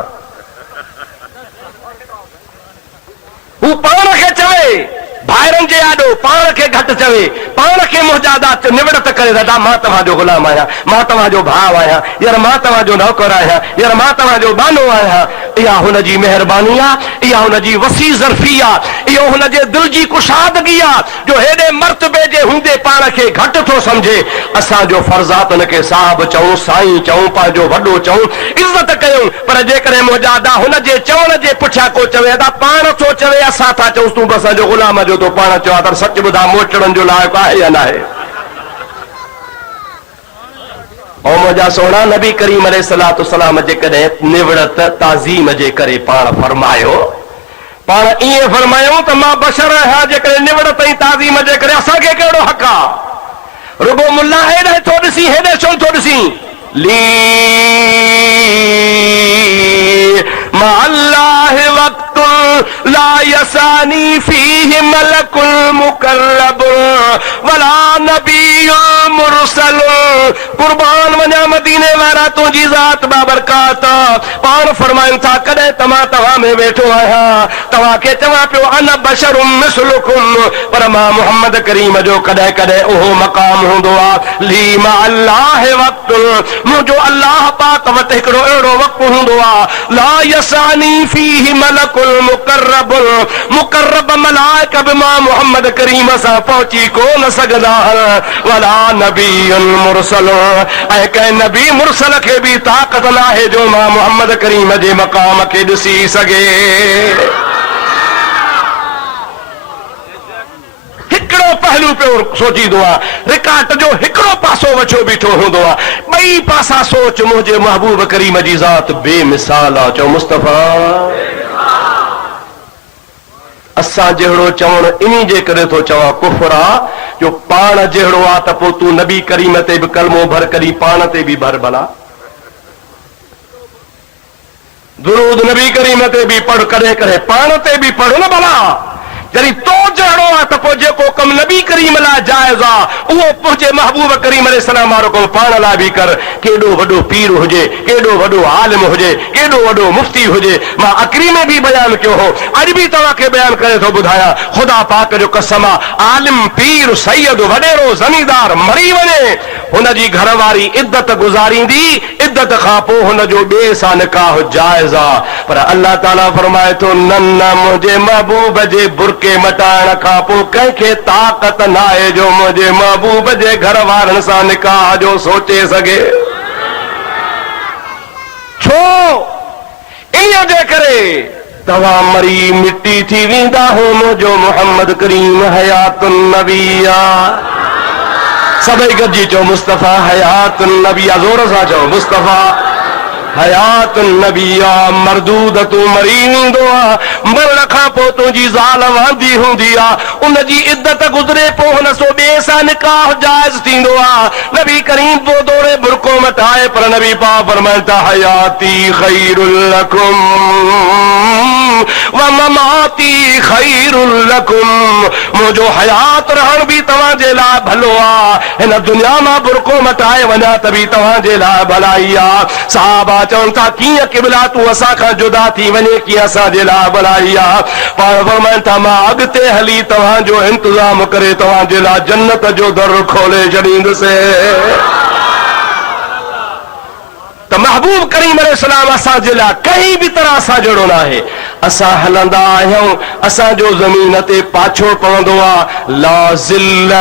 हू पाण खे चवे भाइरनि जे आॾो, पाण खे घटि चवे, पाण खे मुहजादात निवड़त करे दादा मां तव्हांजो गुलाम आहियां, मां तव्हांजो भाउ आहियां, यार मां तव्हांजो नौकर आहियां, यार मां तव्हांजो बानो आहियां। इहा हुनजी महिरबानी आहे, इहा हुनजी वसी ज़र्फ़ी आहे, इहो हुनजे दिलि जी कुशादगी आहे जो हेॾे मर्तबे जे हूंदे पाण खे घटि थो सम्झे। असांजो फर्ज़ आहे त हुनखे साहब चऊं, साईं चऊं, पंहिंजो वॾो चऊं, इज़त कयूं। पर जेकॾहिं मुहजादा हुनजे चवण जे पुठियां को चवे त पाण थो चवे असां था चऊं तूं बि असांजो गुलाम जो तो पाण चयो आहे, त सच ॿुधा मोचड़नि जो लाइक़ु आहे या न आहे? ऐं मुंहिंजा सोना नबी करीम अलैहिस्सलातु वस्सलाम जेकॾहिं निवड़त ताज़ीम जे करे पाण फरमायो, पाण ईअं फरमायूं त मां बशर आहियां, जेकॾहिं निवड़त ऐं ताज़ीम जे करे असांखे कहिड़ो हक़ आहे? रुगो मुल्ला हेॾे थो ॾिसी, हेॾे छो थो ॾिसी? ली मा अल्लाह वक़्तु ला यसानी फीहि मलकुल मुकर्रब वला नबियुल मुरसल। कुर्बान वञा मदीने वारा तुंहिंजी ज़ात बाबरकात। पाण फरमाइनि था कॾहिं तव्हां में वेठो आहियां, तव्हांखे चवां पियो अना बशरुम मिसलुकुम, पर मां मुहम्मद करीम जो कॾहिं कॾहिं उहो मक़ाम हूंदो आहे ली मा अल्लाह वक़्तुन, मुंहिंजो अल्लाह पाक वटि हिकिड़ो अहिड़ो वक़्तु हूंदो आहे ला यसानी फीहि मलकुल मुकर्रब, मुकर्रब मलाइका बि मां मुहम्मद करीम सां पहुची कोन सघंदा वला नबियुल मुरसल, ऐं कंहिं नबी मुरसल खे बि ताक़त न आहे जो मां मुहम्मद करीम जे मक़ाम खे ॾिसी सघे। हिकिड़ो पहलू पियो सोचींदो आहे, रिकाट जो हिकिड़ो पासो वछो बीठो हूंदो आहे, ॿई पासा सोच मुंहिंजे महबूब करीम जी ज़ात बेमिसाल आहे। चओ मुस्तफ़ा। असां जहिड़ो चवण इन जे करे थो चवां कुफर आहे जो पाण जहिड़ो आहे त पोइ तूं नबी करीम ते बि कलमो भर करी पाण ते बि भर भला, दुरूद नबी करीम ते बि पढ़, कॾहिं कॾहिं पाण ते बि पढ़ न भला। जॾहिं तो जहिड़ो आहे त पोइ जेको कमु नबी करीम लाइ जाइज़ आहे उहो मुंहिंजे महबूब करीम अलैहिस्सलाम वारो कमु पाण लाइ बि कर। केॾो वॾो पीर हुजे, केॾो वॾो आलिम हुजे, केॾो वॾो मुफ्ती हुजे, मां अकरी में बि बयानु कयो हो, अॼु बि तव्हांखे बयानु करे थो ॿुधायां, ख़ुदा पाक जो कसम आहे, आलिम पीर सैयद वॾेरो ज़मींदार मरी वञे, हुनजी घरवारी इद्दत गुज़ारींदी, इद्दत खां पोइ हुनजो ॿिए सां निकाह जाइज़ आहे। पर अल्लाह ताला फरमाए थो न न, मुंहिंजे महबूब जे बुरके मटाइण खां पोइ कंहिंखे ताक़त न आहे जो मुंहिंजे महबूब जे घर वारनि सां निकाह जो सोचे सघे। छो? इन जे करे तव्हां मरी मिटी थी वेंदा हो, मुंहिंजो मोहम्मद करीम हयातुन नबिया। सभई गॾिजी चओ मुस्तफ़ा हयातुन नबिया, ज़ोर सां चओ मुस्तफ़ा हयातुन नबिया। मरदूद तूं मरी वेंदो आहे, मरण खां पोइ तुंहिंजी ज़ाल वांदी हूंदी आहे, उनजी इद्दत गुज़रे पोइ हुन सो ॿिए सां निकाह जाइज़ थींदो आहे। नबी करीम पोइ दौड़े बुरको मटाए, पर नबी पाक फरमाइनि था हयाती खैरुल लकुम व ममाती खैरुल लकुम, मुंहिंजो हयात रहण बि तव्हांजे लाइ भलो आहे, हिन दुनिया मां बुरको मटाए वञा त बि तव्हांजे लाइ भलाई आहे। साहबा चवनि था कीअं क़िबला तूं असां खां जुदा थी वञे, कीअं असांजे लाइ भलाई आहे। पाण फरमाइनि था मां अॻिते हली तव्हांजो इंतज़ाम करे तव्हांजे लाइ जन्नत जो दर खोले छॾींदुसि। त महबूब करीम अलैहिस्सलाम असांजे लाइ कंहिं बि तरह सां जहिड़ो न आहे। असां हलंदा आहियूं, असांजो ज़मीन ते पाछो पवंदो आहे। ला ज़िल्ल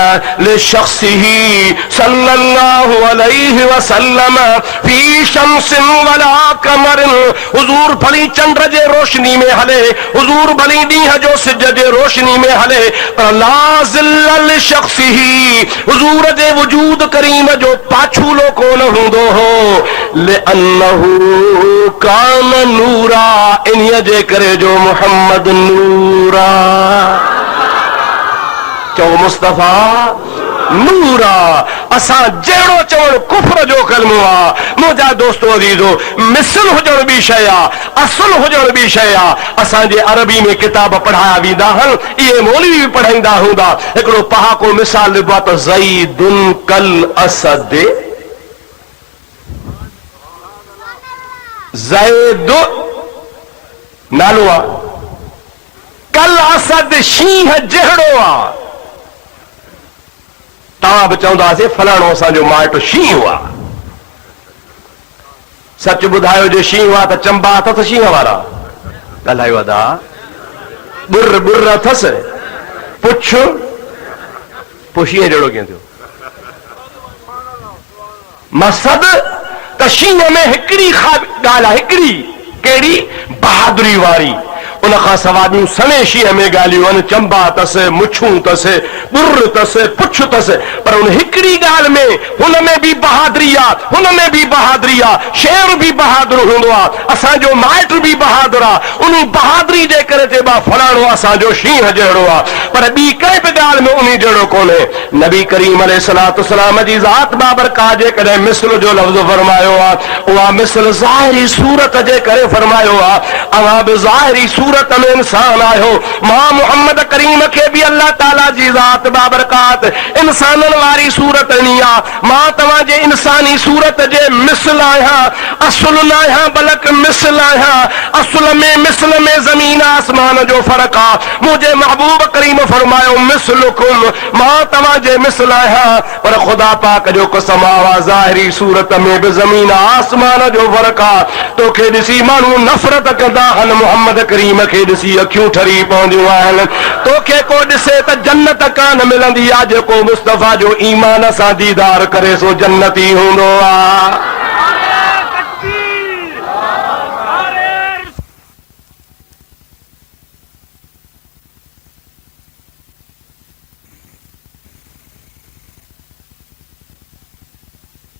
लिशख़्सिही सल्लल्लाहु अलैहि वसल्लम फी शम्सिन वला कमरिन, हुज़ूर भली चंड जे रोशनी में हले, हुज़ूर भली ॾींहं जो सिज जे रोशनी में हले, पर ला ज़िल्ल लिशख़्सिही, हुज़ूर जे वजूद करीम जो पाछूलो कोन हूंदो हो। अन्नहु कान नूरा, इन्हीअ जे करे जो मुहम्मद नूरा। चओ मुस्तफ़ा नूरा। असां जहिड़ो चवण कुफ्र जो कलमो आहे। मुंहिंजा दोस्तो अज़ीज़ो, मिसल हुजण बि शइ आहे, असुल हुजण बि शइ आहे। असांजे अरबी में किताब पढ़ाया वेंदा आहिनि, इहे मौलवी बि पढ़ाईंदा हूंदा। हिकिड़ो पहाको मिसाल ॾिबो आहे त ज़ईदुन कल असद, ज़ैद नालो आहे, कल असद शींहं जहिड़ो आहे। तव्हां बि चवंदासीं फलाणो असांजो माइट शींहं आहे। सच ॿुधायो जे शींहं आहे त चंबा अथसि शींहं वारा? ॻाल्हायो अदा। बुर बुर अथसि, पुछ पोइ शींहं जहिड़ो कीअं थियो? मक़सद त शींहं में हिकिड़ी ॻाल्हि आहे, हिकिड़ी कहिड़ी? बहादुरी वारी। उन खां सवाइ ॿियूं सणे शींहं में ॻाल्हियूं आहिनि, चंबा अथसि, मुछूं अथसि, बुर अथसि, पुछ अथसि, पर उन हिकिड़ी ॻाल्हि में हुन में बि बहादुरी आहे, हुन में बि बहादुरी आहे। शेर बि बहादुर हूंदो आहे, असांजो माइट बि बहादुर आहे। उन बहादुरी जे करे चइबा फलाणो असांजो शींहं जहिड़ो आहे, पर ॿी कंहिं बि ॻाल्हि में उन जहिड़ो कोन्हे। नबी करीम अलैहिस्सलाम जी ज़ात बाबरकात जे कॾहिं मिस्ल जो लफ़्ज़ फरमायो आहे, उहा मिस्ल ज़ाहिरी सूरत जे करे फरमायो आहे। अवां बि ज़ाहिरी सूरत में इंसान आहियो। मां मुहम्मद करीम खे बि अल्लाह ताला जी ज़ात बाबरकात इंसाननि वारी सूरत ॾिनी आहे। मां तव्हांजे इंसानी सूरत जे मिस्ल आहियां, असुल न आहियां बल्कि मिस्ल आहियां। असुल में मिस्ल में ज़मीन आसमान जो फ़र्क़ु आहे। मुंहिंजे महबूब करीम फरमायो मिस्लुकुम, मां तव्हांजे मिस्ल आहियां, पर ख़ुदा पाक जो कसम आहे ज़ाहिरी सूरत में बि ज़मीन आसमान जो फ़र्क़ु आहे। तोखे ॾिसी माण्हू नफ़रत कंदा आहिनि, मुहम्मद करीम खे ॾिसी अखियूं ठरी पवंदियूं आहिनि। तोखे को ॾिसे त जन्नत कान मिलंदी आहे, जेको मुस्तफ़ा जो ईमान सां दीदार करे सो जन्नती हूंदो आहे।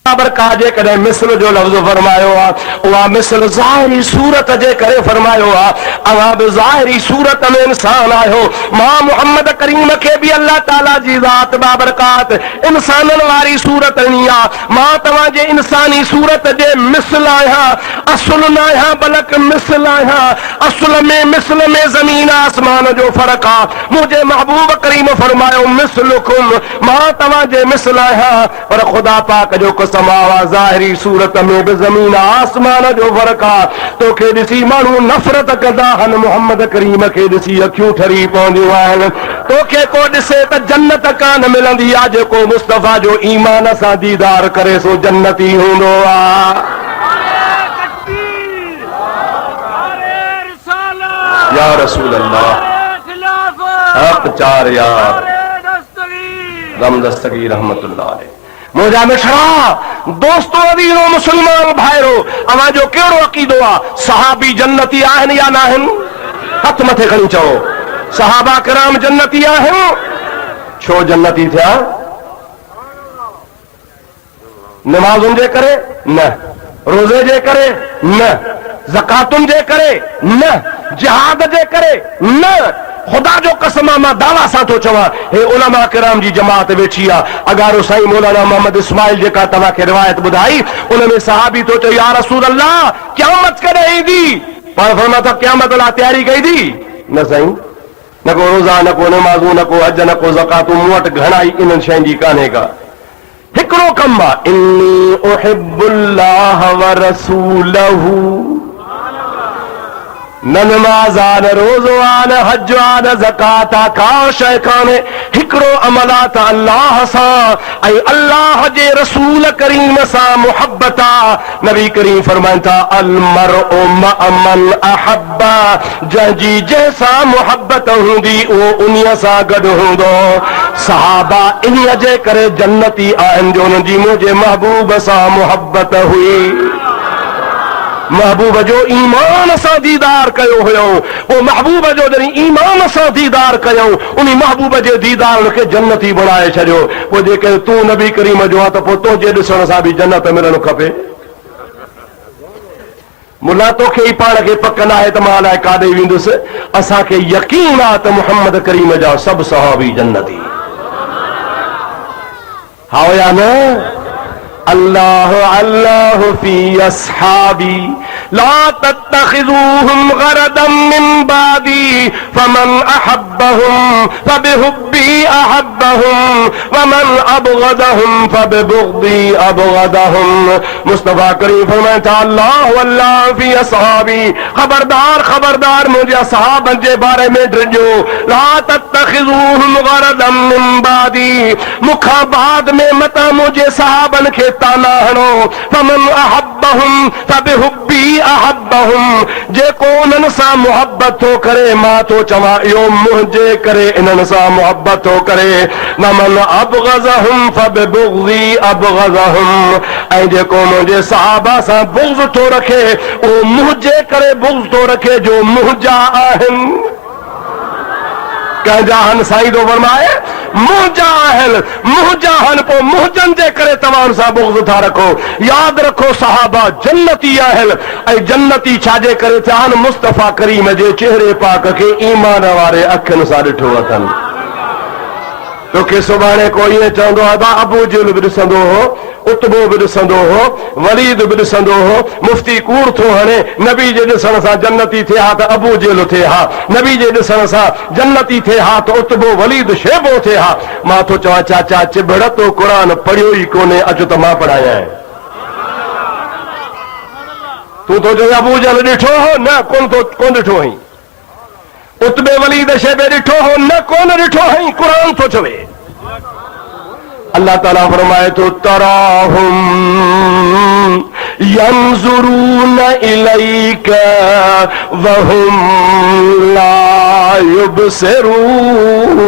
बाबरकात जे कॾहिं मिस्ल जो लफ़्ज़ फरमायो आहे, उहा मिस्ल ज़ाहिरी सूरत जे करे फरमायो आहे। अवां बि ज़ाहिरी सूरत में इंसान आहियो। मां मुहम्मद करीम खे बि अल्लाह ताला जी ज़ात बाबरकात इंसाननि वारी सूरत ॾिनी आहे। मां तव्हांजे इंसानी सूरत जे मिस्ल आहियां, असुल न आहियां बल्कि मिस्ल आहियां। असुल में मिस्ल में ज़मीन आसमान जो फ़र्क़ु आहे। मुंहिंजे महबूब करीम फरमायो मिस्लुकुम, मां तव्हांजे मिस्ल आहियां, पर ख़ुदा पाक जो ज़ाहिरी सूरत में बि ज़मीन आसमान जो फ़र्क़ु आहे। तोखे ॾिसी माण्हू नफ़रत कंदा आहिनि, मुहम्मद करीम खे ॾिसी अखियूं ठरी पवंदियूं आहिनि। तोखे को ॾिसे त जन्नत कान मिलंदी आहे, जेको मुस्तफ़ा जो ईमान सां दीदार करे सो जन्नती हूंदो आहे। या रसूल अल्लाह, हक़ चार यार गम दस्तगीर रहमतुल्लाह अलैह। मुंहिंजा मिठड़ा दोस्तो अदीनो मुसलमान भाइरो, अवां जो कहिड़ो अक़ीदो आहे? सहाबी जन्नती आहिनि या न आहिनि? हथ मथे खणी चओ, सहाबा किराम जन्नती आहिनि। छो जन्नती थिया? नमाज़ुनि जे करे न, रोज़े जे करे न, ज़कातुनि जे करे न, जिहाद जे करे न। खुदा जो कसम मां दावा सां थो चवां, हे उलमा किराम जी जमात वेठी आहे। अगारो साईं मौलाना मोहम्मद इस्माइल जेका तव्हांखे रिवायत ॿुधाई, उन में सहाबी थो चए, या रसूल अल्लाह क़यामत कॾहिं ईंदी? पाण फरमायो त क़यामत लाइ तयारी कई थी? न साईं, न को रोज़ा, न को नमाज़ूं, न को हज, न को ज़कातूं, मूं वटि घणाई इन्हनि शयुनि जी कान्हे का। हिकिड़ो कमु आहे, इन्नी उहिब्बुल्लाह व रसूलहू। न नमाज़ आ, न रोज़ो आ, न हज आ, न ज़कात आ, का शइ कान्हे। हिकिड़ो अमल आ त अल्लाह सां ऐं अल्लाह जे रसूल करीम सां मुहब्बत आ। नबी करीम फरमाइनि था, अल मरउ मअ मन अहब्बा, जंहिंजी जंहिंसां मुहब्बत हूंदी उहो उन्हीअ सां गॾु हूंदो। सहाबा इन्हीअ जे करे जन्नती आहिनि जो उन्हनि जी मुंहिंजे महबूब सां मुहब्बत हुई। महबूब जो ईमान सां दीदार कयो हुयो, वो महबूब जो जॾहिं ईमान सां दीदार कयो, उन महबूब जे दीदार खे जन्नती बणाए छॾियो। पोइ जेके तूं नबी करीम जो आहे त पोइ तुंहिंजे ॾिसण सां बि जन्नत मिलणु खपे। मुला तोखे ई पाण खे पक न आहे त मां अलाए काॾे वेंदुसि। असांखे यकीन आहे त मुहम्मद करीम जा सभु सहाबी जन्नती। हा या न? अल्लाह अल्लाह फी अस्हाबी ला तत्तखिज़ूहुम गरदम मिन बादी फमन अहब्बहुम फबिहुब्बी अहब्बहुम वमन अबगदहुम फबिबुग़दी अबगदहुम। मुस्तफा करीम फरमाए था, अल्लाह अल्लाह फी अस्हाबी, खबरदार खबरदार मुंहिंजे असहाबनि जे बारे में ड्रिजो। ला तत्तखिज़ूहुम गरदम मिन बादी, मूंखां बाद में मता मुंहिंजे सहाबनि खे ताना हणो। फमन अहब्बहुम फबिहुब्बी अहब्बहुम, जेको उन्हनि सां मुहब्बत थो करे, मां थो चवां इहो मुंहिंजे करे इन्हनि सां मुहब्बत थो करे। वमन अबग़ज़हुम फबिबुग़ज़ी अबग़ज़हुम, ऐं जेको मुंहिंजे सहाबा सां बुग़्ज़ थो रखे, उहो मुंहिंजे करे बुग़्ज़ थो रखे जो मुंहिंजा आहिनि। कंहिंजा हन साईं तो फरमाए मुंहिंजा आहिनि मुंहिंजा हन पोइ मुंहिंजनि जे करे तव्हां सां बुग़्ज़ था रखो। यादि रखो सहाबा जन्नती आहिनि ऐं जन्नती छाजे करे थिया आहिनि मुस्तफ़ा करीम जे चेहरे पाक खे ईमान वारे अखियुनि सां ॾिठो अथनि। तोखे सुभाणे कोई ईअं चवंदो आहे अबू जहल बि ॾिसंदो हो, उतबो बि ॾिसंदो हो, वलीद बि ॾिसंदो हो, मुफ्ती कूड़ थो हणे नबी जे ॾिसण सां जन्नती थिए हा त अबू जहल थिए हा, नबी जे ॾिसण सां जन्नती थिए हा त उतबो वलीद शेबो थिए हा। मां थो चवां चाचा चिबड़ तो क़ुर पढ़ियो ई कोन्हे, अचो त मां पढ़ायां। तूं तो चवे अबू जहल ॾिठो हो, न कोन ॾिठो हुई। उतबे वलीद शेबे ॾिठो हो, न कोन ॾिठो हुई। क़ुर थो चवे। अल्लाह ताला फरमाए तो तराहुम यंजुरून इलैका वहुम ला युबसिरून।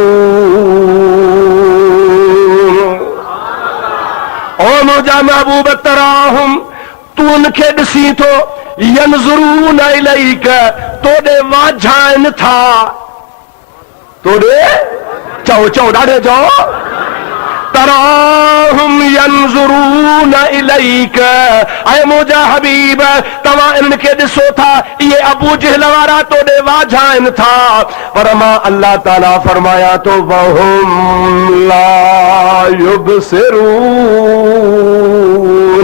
ओ मुझा महबूब तराहुम तू उनखे ॾिसी थो यंजुरून इलैका तोड़े वाझाइन था तोड़े चओ चओ ॾाढे चओ तराहुम यंजुरून इलैक ऐ मुंहिंजा हबीब तव्हां इन्हनि खे ॾिसो था इहे अबू जहल वारा तोड़े वाझाइन था पर मां अल्लाह ताला फरमाया तो वहुम ला युबसिरून।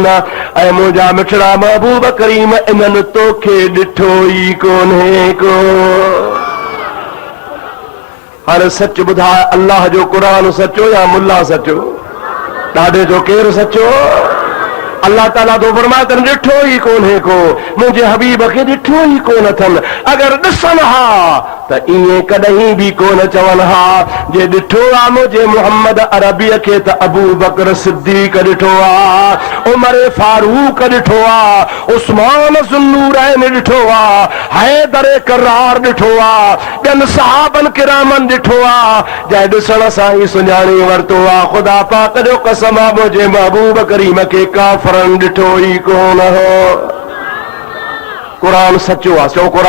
ऐं मुंहिंजा मिठड़ा महबूब करीम इन्हनि तोखे ॾिठो ई कोन्हे को। हाणे सच ॿुधाए अल्लाह जो क़ुर सचो या मुल्ला सचो? ॾाढे जो केरु सचो? अल्लाह ताला तो फरमाए तन ॾिठो ई कोन्हे को, मुंहिंजे हबीब खे ॾिठो ई कोन अथनि। अगरि ॾिसनि हा त ईअं कॾहिं बि कोन चवनि हा जे ॾिठो आहे मुंहिंजे मोहम्मद अरबीअ खे त अबू बकर सिद्दीक़ ॾिठो आहे, उमर फारूक ॾिठो आहे, उस्मान ज़ुन्नूरैन ॾिठो आहे, हैदर करार ॾिठो आहे, ॿियनि सहाबनि किरामनि ॾिठो आहे। जंहिं ॾिसण सां ई सुञाणे वरितो आहे ख़ुदा पाक जो कसम आहे मुंहिंजे महबूब करीम खे काफ़रनि ॾिठो ई कोन हो। क़ुर सचो आहे, चओ क़ुर।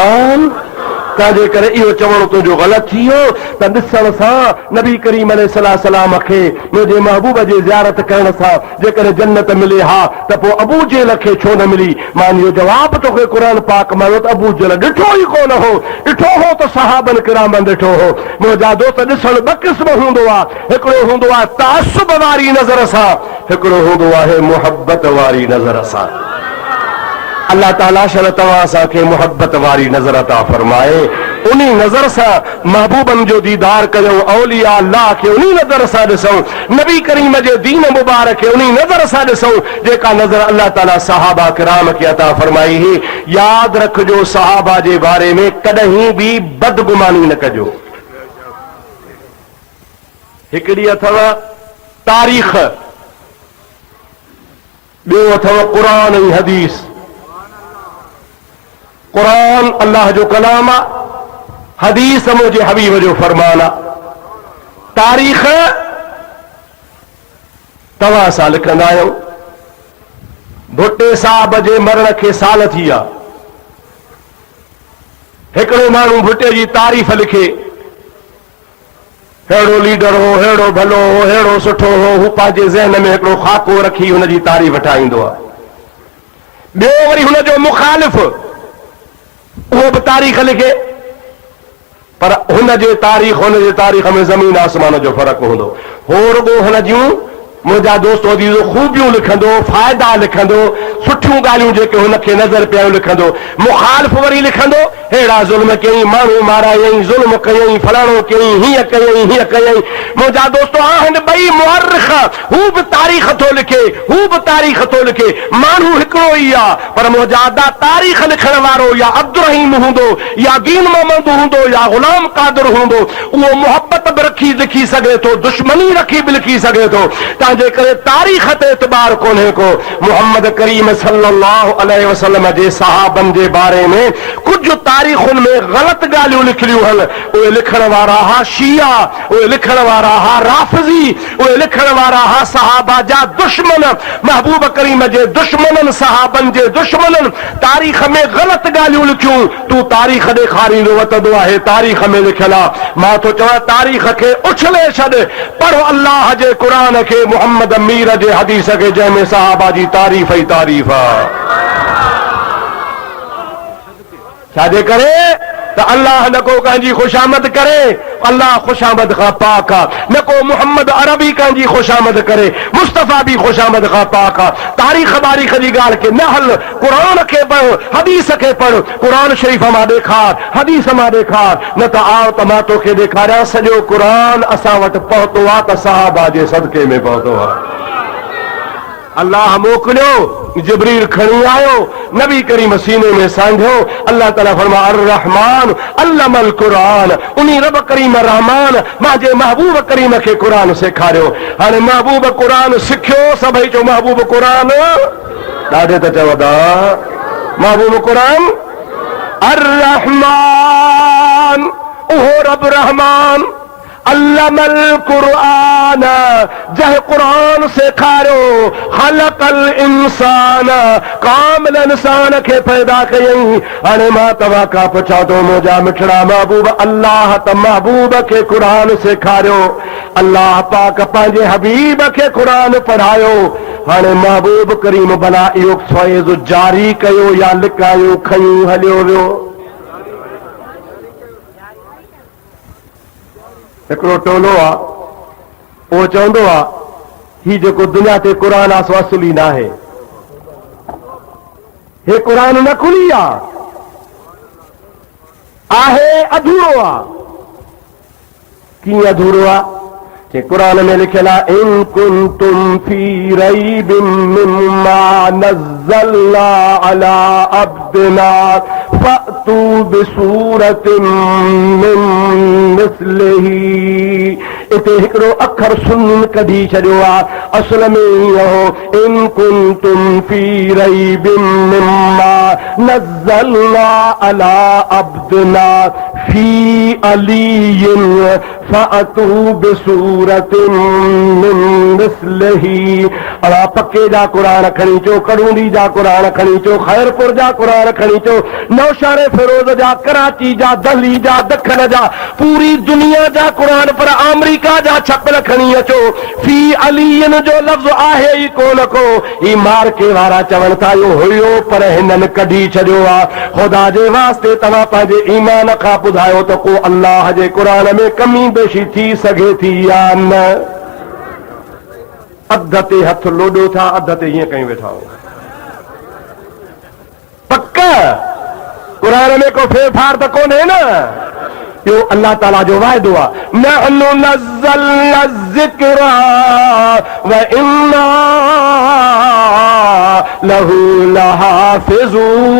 तंहिंजे करे इहो चवणो तुंहिंजो ग़लति थी वियो त ॾिसण सां नबी करीम अलैहिस्सलाम खे मुंहिंजे महबूब जी ज़ियारत करण सां जेकॾहिं जन्नत मिले हा त पोइ अबू जहल खे छो न मिली? मां इहो जवाबु तोखे क़ुर पाक मां त अबू जहल ॾिठो ई कोन हो। ॾिठो हो त सहाबनि किरामनि ॾिठो हो। मुंहिंजा दोस्त ॾिसण ॿ क़िस्म हूंदो आहे, हिकिड़ो हूंदो आहे तासुब वारी नज़र सां, हिकिड़ो हूंदो आहे मुहबत वारी नज़र सां। अल्लाह ताला शल तव्हां असांखे मुहबत वारी नज़र अता फरमाए। उन नज़र सां महबूबनि जो दीदार कयूं, औलिया अल्लाह खे उन नज़र सां ॾिसूं, नबी करीम जे दीन मुबारक खे उन नज़र सां ॾिसूं जेका नज़र अल्लाह ताला सहाबा किराम खे अता फरमाई हुई। यादि रखिजो सहाबा जे बारे में कॾहिं बि बदगुमानी न कजो। हिकिड़ी अथव तारीख़, ॿियो अथव क़ुर ऐं हदीस। क़ुर अल्लाह जो कलाम आहे, हदीस मुंहिंजे हबीब जो फरमान आहे। तारीख़ तव्हां सां लिखंदा आहियूं। भुट्टे साहब जे मरण खे साल थी विया। हिकिड़ो माण्हू भुट्टे जी तारीफ़ लिखे, अहिड़ो लीडर हो, अहिड़ो भलो हो, अहिड़ो सुठो हो। हू पंहिंजे ज़हन में हिकिड़ो ख़ाको रखी हुनजी तारीफ़ ठाहींदो आहे। ॿियो वरी हुनजो मुखालिफ़ उहो बि तारीख़ लिखे, पर हुनजे तारीख़ में ज़मीन आसमान जो फ़र्क़ु हूंदो। हो रुॻो हुन जूं मुंहिंजा दोस्त ख़ूबियूं लिखंदो, फ़ाइदा लिखंदो, सुठियूं ॻाल्हियूं जेके हुनखे नज़र पियूं लिखंदो। मुखालिफ़ वरी लिखंदो अहिड़ा ज़ुल्म कयईं, माण्हू मारायईं, ज़ुल्म कयईं, फलाणो कयईं, हीअं कयईं, हीअं कयईं। मुंहिंजा दोस्त आहिनि ॿई मुअर्रिख़, हू बि तारीख़ थो लिखे, हू बि तारीख़ थो लिखे। माण्हू हिकिड़ो ई आहे, पर मुंहिंजा अदा तारीख़ लिखण वारो या अब्दुर्रहीम हूंदो, या दीन मोहम्मद हूंदो, या ग़ुलाम कादिर हूंदो। उहो मुहबत बि रखी लिखी सघे थो, दुश्मनी रखी बि लिखी सघे थो। तंहिंजे करे तारीख़ ते एतबार कोन्हे को। मुहम्मद करीम सल्लल्लाहु अलैहि वसल्लम जे सहाबनि जे बारे में कुझु तारीख़ुनि में ग़लति ॻाल्हियूं लिखियूं आहिनि। उहे लिखण वारा हा शिया, उहे लिखण वारा हा राफ़िज़ी, उहे लिखण वारा हा सहाबा जा दुश्मन, महबूब करीम जे दुश्मननि, सहाबनि जे दुश्मननि। तारीख़ में ग़लति ॻाल्हियूं लिखियूं, तूं तारीख़ ॾेखारींदो वतंदो आहे तारीख़ में लिखियल आहे। मां थो चवां तारीख़ खे उछले छॾ, पढ़ अल्लाह जे क़ुरान खे, मुहम्मद मीर जे हदीस खे, जंहिंमें सहाबा जी तारीफ़ ई तारीफ़ आहे। छाजे करे त अल्लाह न को कंहिंजी ख़ुशामद करे, अल्लाह ख़ुशामद खां पाक आहे। न को मुहम्मद अरबी कंहिंजी ख़ुशामद करे, मुस्तफ़ा बि ख़ुशामद खां पाक आहे। तारीख़ बारीख़ जी ॻाल्हि खे न हल, क़ुरान खे पढ़, हदीस खे पढ़। क़ुरान शरीफ़ मां ॾेखार, हदीस मां ॾेखार, न त आओ त मां तोखे ॾेखारियां सॼो क़ुरान असां वटि पहुतो आहे त सहाबा जे सदके में पहुतो आहे। अल्लाह मोकिलियो, जिब्रील खणी आयो, नबी करीम सीने में सांझो। अल्लाह ताला फरमा अर्रहमान अल्लमल क़ुरान, उन्ही रब करीम रहमान मुंहिंजे महबूब करीम खे क़ुरान सेखारियो। हाणे महबूब क़ुरान सिखियो, सभई चो महबूब क़ुरान, ॾाढे त चवंदा महबूब क़ुरान अर्रहमान, उहो रब रहमान, अल्लमल क़ुरान, जह क़ुरान सेखारियो, ख़लक़ल इंसान, कामिल इंसान खे पैदा कयईं। हाणे मां तव्हां खां पुछां थो, मुंहिंजा मिठड़ा महबूब, अल्लाह त महबूब खे क़ुरान सेखारियो, अल्लाह पाक पंहिंजे हबीब खे क़ुरान पढ़ायो। हाणे महबूब करीम भला इहो फैज़ जारी कयो या लिकायो, खयूं हलियो वियो? हिकिड़ो टोलो आहे, उहो चवंदो आहे ही जेको दुनिया ते क़ुरान आहे सो असुली न आहे, हे क़ुरान न खुली आहे, अधूरो आहे। कीअं अधूरो आहे? कि क़ुरान में लिखियल आहे इन कुंतुम फी रैबिम मिम्मा नज़्ज़लना अला अब्दिना फ़अतू बिसूरतिम मिन मिस्लिही। इते हिकिड़ो अखर सुन कढी छॾियो आहे, असल में इहो इन कुंतुम फी रैबिम मिम्मा नज़्ज़लना अला अब्दिना फी अलिय्यिन फ़अतू बिसूरतिम मिन मिस्लिही। अड़ा पक्के जा क़ुरान खणी अचो, कड़ूंडी जा क़ुरान खणी अचो, खैरपुर जा क़ुरान खणी अचो, नौशारे फिरोज जा, कराची जा, दिल्ली जा, दखन जा, पूरी दुनिया जा क़ुरान, पर अमेरिका जा छपियल खणी अचो। फी अलियन जो लफ़्ज़ आहे ई कोन को, ही मार्के वारा चवनि था इहो हुयो पर हिननि कढी छॾियो आहे। ख़ुदा जे वास्ते तव्हां पंहिंजे ईमान खां ॿुधायो त को अल्लाह जे क़ुरान में कमी बेशी थी सघे थी या न? अध ते हथ लोॾो था, अध ते हीअं कयूं वेठा हो। पक क़ुरान में को फेरफार त कोन्हे न। इहो अल्लाह ताला जो वाइदो आहे, नहनु नज़्ज़लना ज़िक्रा व इन्ना लहू लहाफ़िज़ून।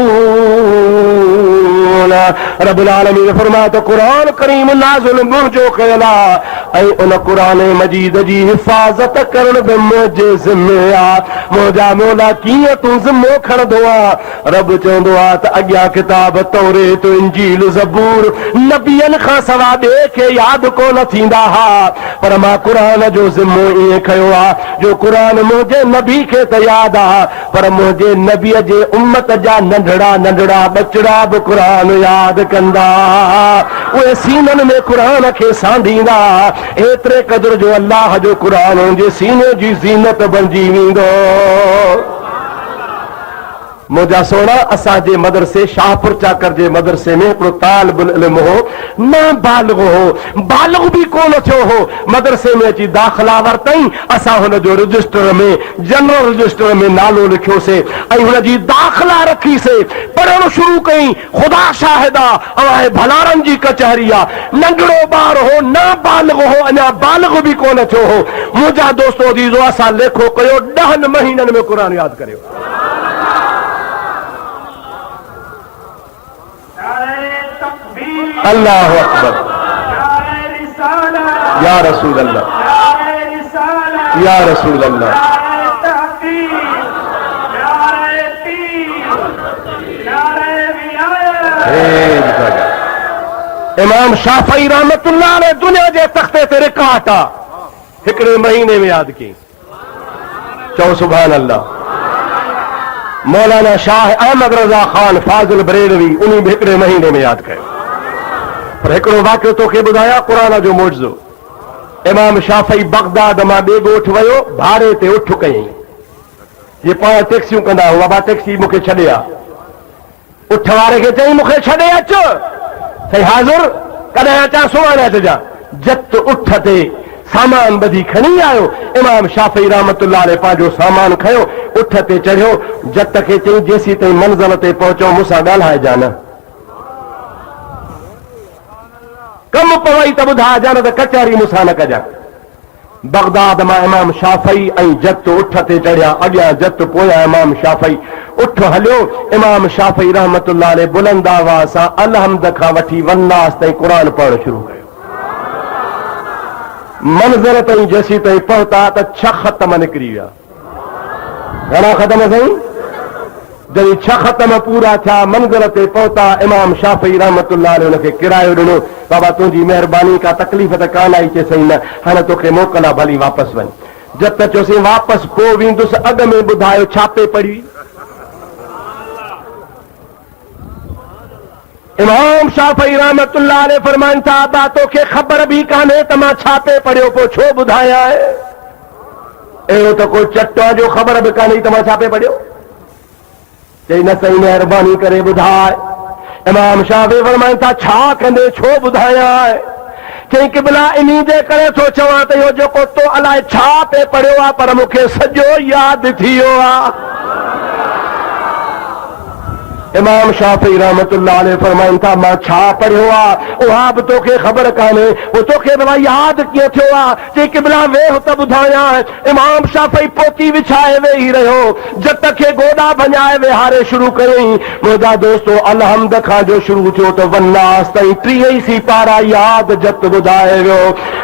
रब्बुल आलमीन फरमाए तो क़ुरान करीम नाज़िल मुंहिंजो कयल आहे, ऐं उन क़ुरान मजीद जी हिफ़ाज़त करण बि मुंहिंजे ज़िम्मे आहे। मुंहिंजा मौला कीअं तूं ज़िम्मो खणंदो आहे? रब चवंदो आहे त अॻियां किताब तौरेत, इंजील, ज़बूर नबियनि खां सवा ॿिए खे यादि कोन थींदा हुआ, पर मां क़ुरान जो ज़िम्मो ईअं खयो आहे जो क़ुरान मुंहिंजे नबी खे त यादि आहे, पर मुंहिंजे नबीअ जे उम्मत जा नंढड़ा नंढड़ा बचड़ा बि क़ुरान यादि कंदा, उहे सीननि में क़ुरान खे सांभींदा। एतिरे क़दुर जो अल्लाह जो क़ुरान उनजे सीने जी ज़ीनत बणिजी वेंदो। मुंहिंजा सोना, असांजे मदरसे शाहपुर चाकर जे मदरसे में हिकिड़ो तालिबुल इल्म हो, न बालिग़ हो, बालिग़ बि कोन थियो हो, मदरसे में अची दाख़िला वरितई। असां हुनजो रजिस्टर में, जनरल रजिस्टर में नालो लिखियोसीं ऐं हुनजी दाख़िला रखीसीं, पढ़णु शुरू कई। ख़ुदा शाहिद आहे, अवां भलारनि जी कचहरी आहे, नंढड़ो ॿार हो, न बालिग़ हो, अञा बालिग़ बि कोन थियो हो। मुंहिंजा दोस्तो अज़ीज़ो, असां लेखो कयो 10 महीननि में क़ुरान यादि करियो। अल्लाह अकबर, या रसूल अल्लाह, या रसूल अल्लाह। इमाम शाफई रहमतुल्लाह ने दुनिया जे तख्ते ते रिकाट आ हिकड़े महीने में याद की। चओ सुभान अल्लाह। मौलाना शाह अहमद रजा खान फाजिल बरेलवी उन्हीं भी हिकड़े महीने में याद कयो। पर हिकड़ो वाक़ियो तोखे ॿुधायां क़ुरान जो मौजज़ो। इमाम शाफई बगदाद मां ॿिए ॻोठ वियो, भाड़े ते उठ कयईं। ये पाण टैक्सियूं कंदा हुआ, बाबा टैक्सी मूंखे छॾे आ। उठ वारे खे चई मूंखे छॾे अच। सही हाज़ुर, कॾहिं अचां सुभाणे अचिजां। जत उठ ते सामान ॿधी खणी आयो। इमाम शाफई रहमतुल्लाह अलैह पंहिंजो सामान खयो, उठ ते चढ़ियो। जत खे चई जेसीं ताईं मंज़िल ते पहुचो मूंसां ॻाल्हाइजां न। कम पवई त ॿुधाइजां न त कचहरी मूंसां न कजां। बगदाद मां इमाम शाफई ऐं जत उठ ते चढ़िया। अॻियां जत पोयां इमाम शाफई। उठ हलियो। इमाम शाफई रहमतुल्लाह अलैह बुलंद आवाज़ सां अलहम्द खां वठी वन्नास ताईं क़ुरान पढ़णु शुरू कयो। मंज़िल ताईं जेसीं ताईं पहुता त 6 ख़तम निकिरी विया। घणा ख़तम साईं? जॾहिं 6 ख़तम पूरा थिया, मंज़िल ते पहुता, इमाम शाफई रहमतुल्लाह अलैह हुनखे किरायो ॾिनो। बाबा तुंहिंजी महिरबानी, का तकलीफ़ त कान आई? चई न, हाणे तोखे मोकल आहे, भली वापसि वञ। जब त चयोसीं वापसि पोइ वेंदुसि, अॻ में ॿुधायो छापे पढ़ी? इमाम शाफई रहमतुल्लाह अलैह फरमाइनि था अबा तोखे ख़बर बि कान्हे त मां छापे पढ़ियो, पोइ छो ॿुधायां? अहिड़ो त को चटो आहे जो ख़बर बि कान्हे त मां छापे पढ़ियो। चई न सही, महिरबानी करे ॿुधाए। इमाम शाफई फरमाइनि था छा कंदे, छो ॿुधायां? चई क़िबला इन्ही जे करे थो चवां त इहो जेको तो अलाए छा पे पढ़ियो आहे, पर मूंखे सॼो यादि थी वियो आहे। इमाम शाफई रहमतुल्लाह अलैह फरमाइनि था मां छा पढ़ियो आहे उहा बि तोखे ख़बर कान्हे, पोइ तोखे भला यादि कीअं थियो आहे? चई क़िबला वेह त ॿुधायां। इमाम शाफई पोती विछाए वेही रहियो। जत खे गोॾा भञाए विहारे शुरू कयईं। मुंहिंजा दोस्तो अलहम्द खां जो शुरू थियो त वन्नास ताईं 30 सी पारा यादि जत ॿुधाए वियो।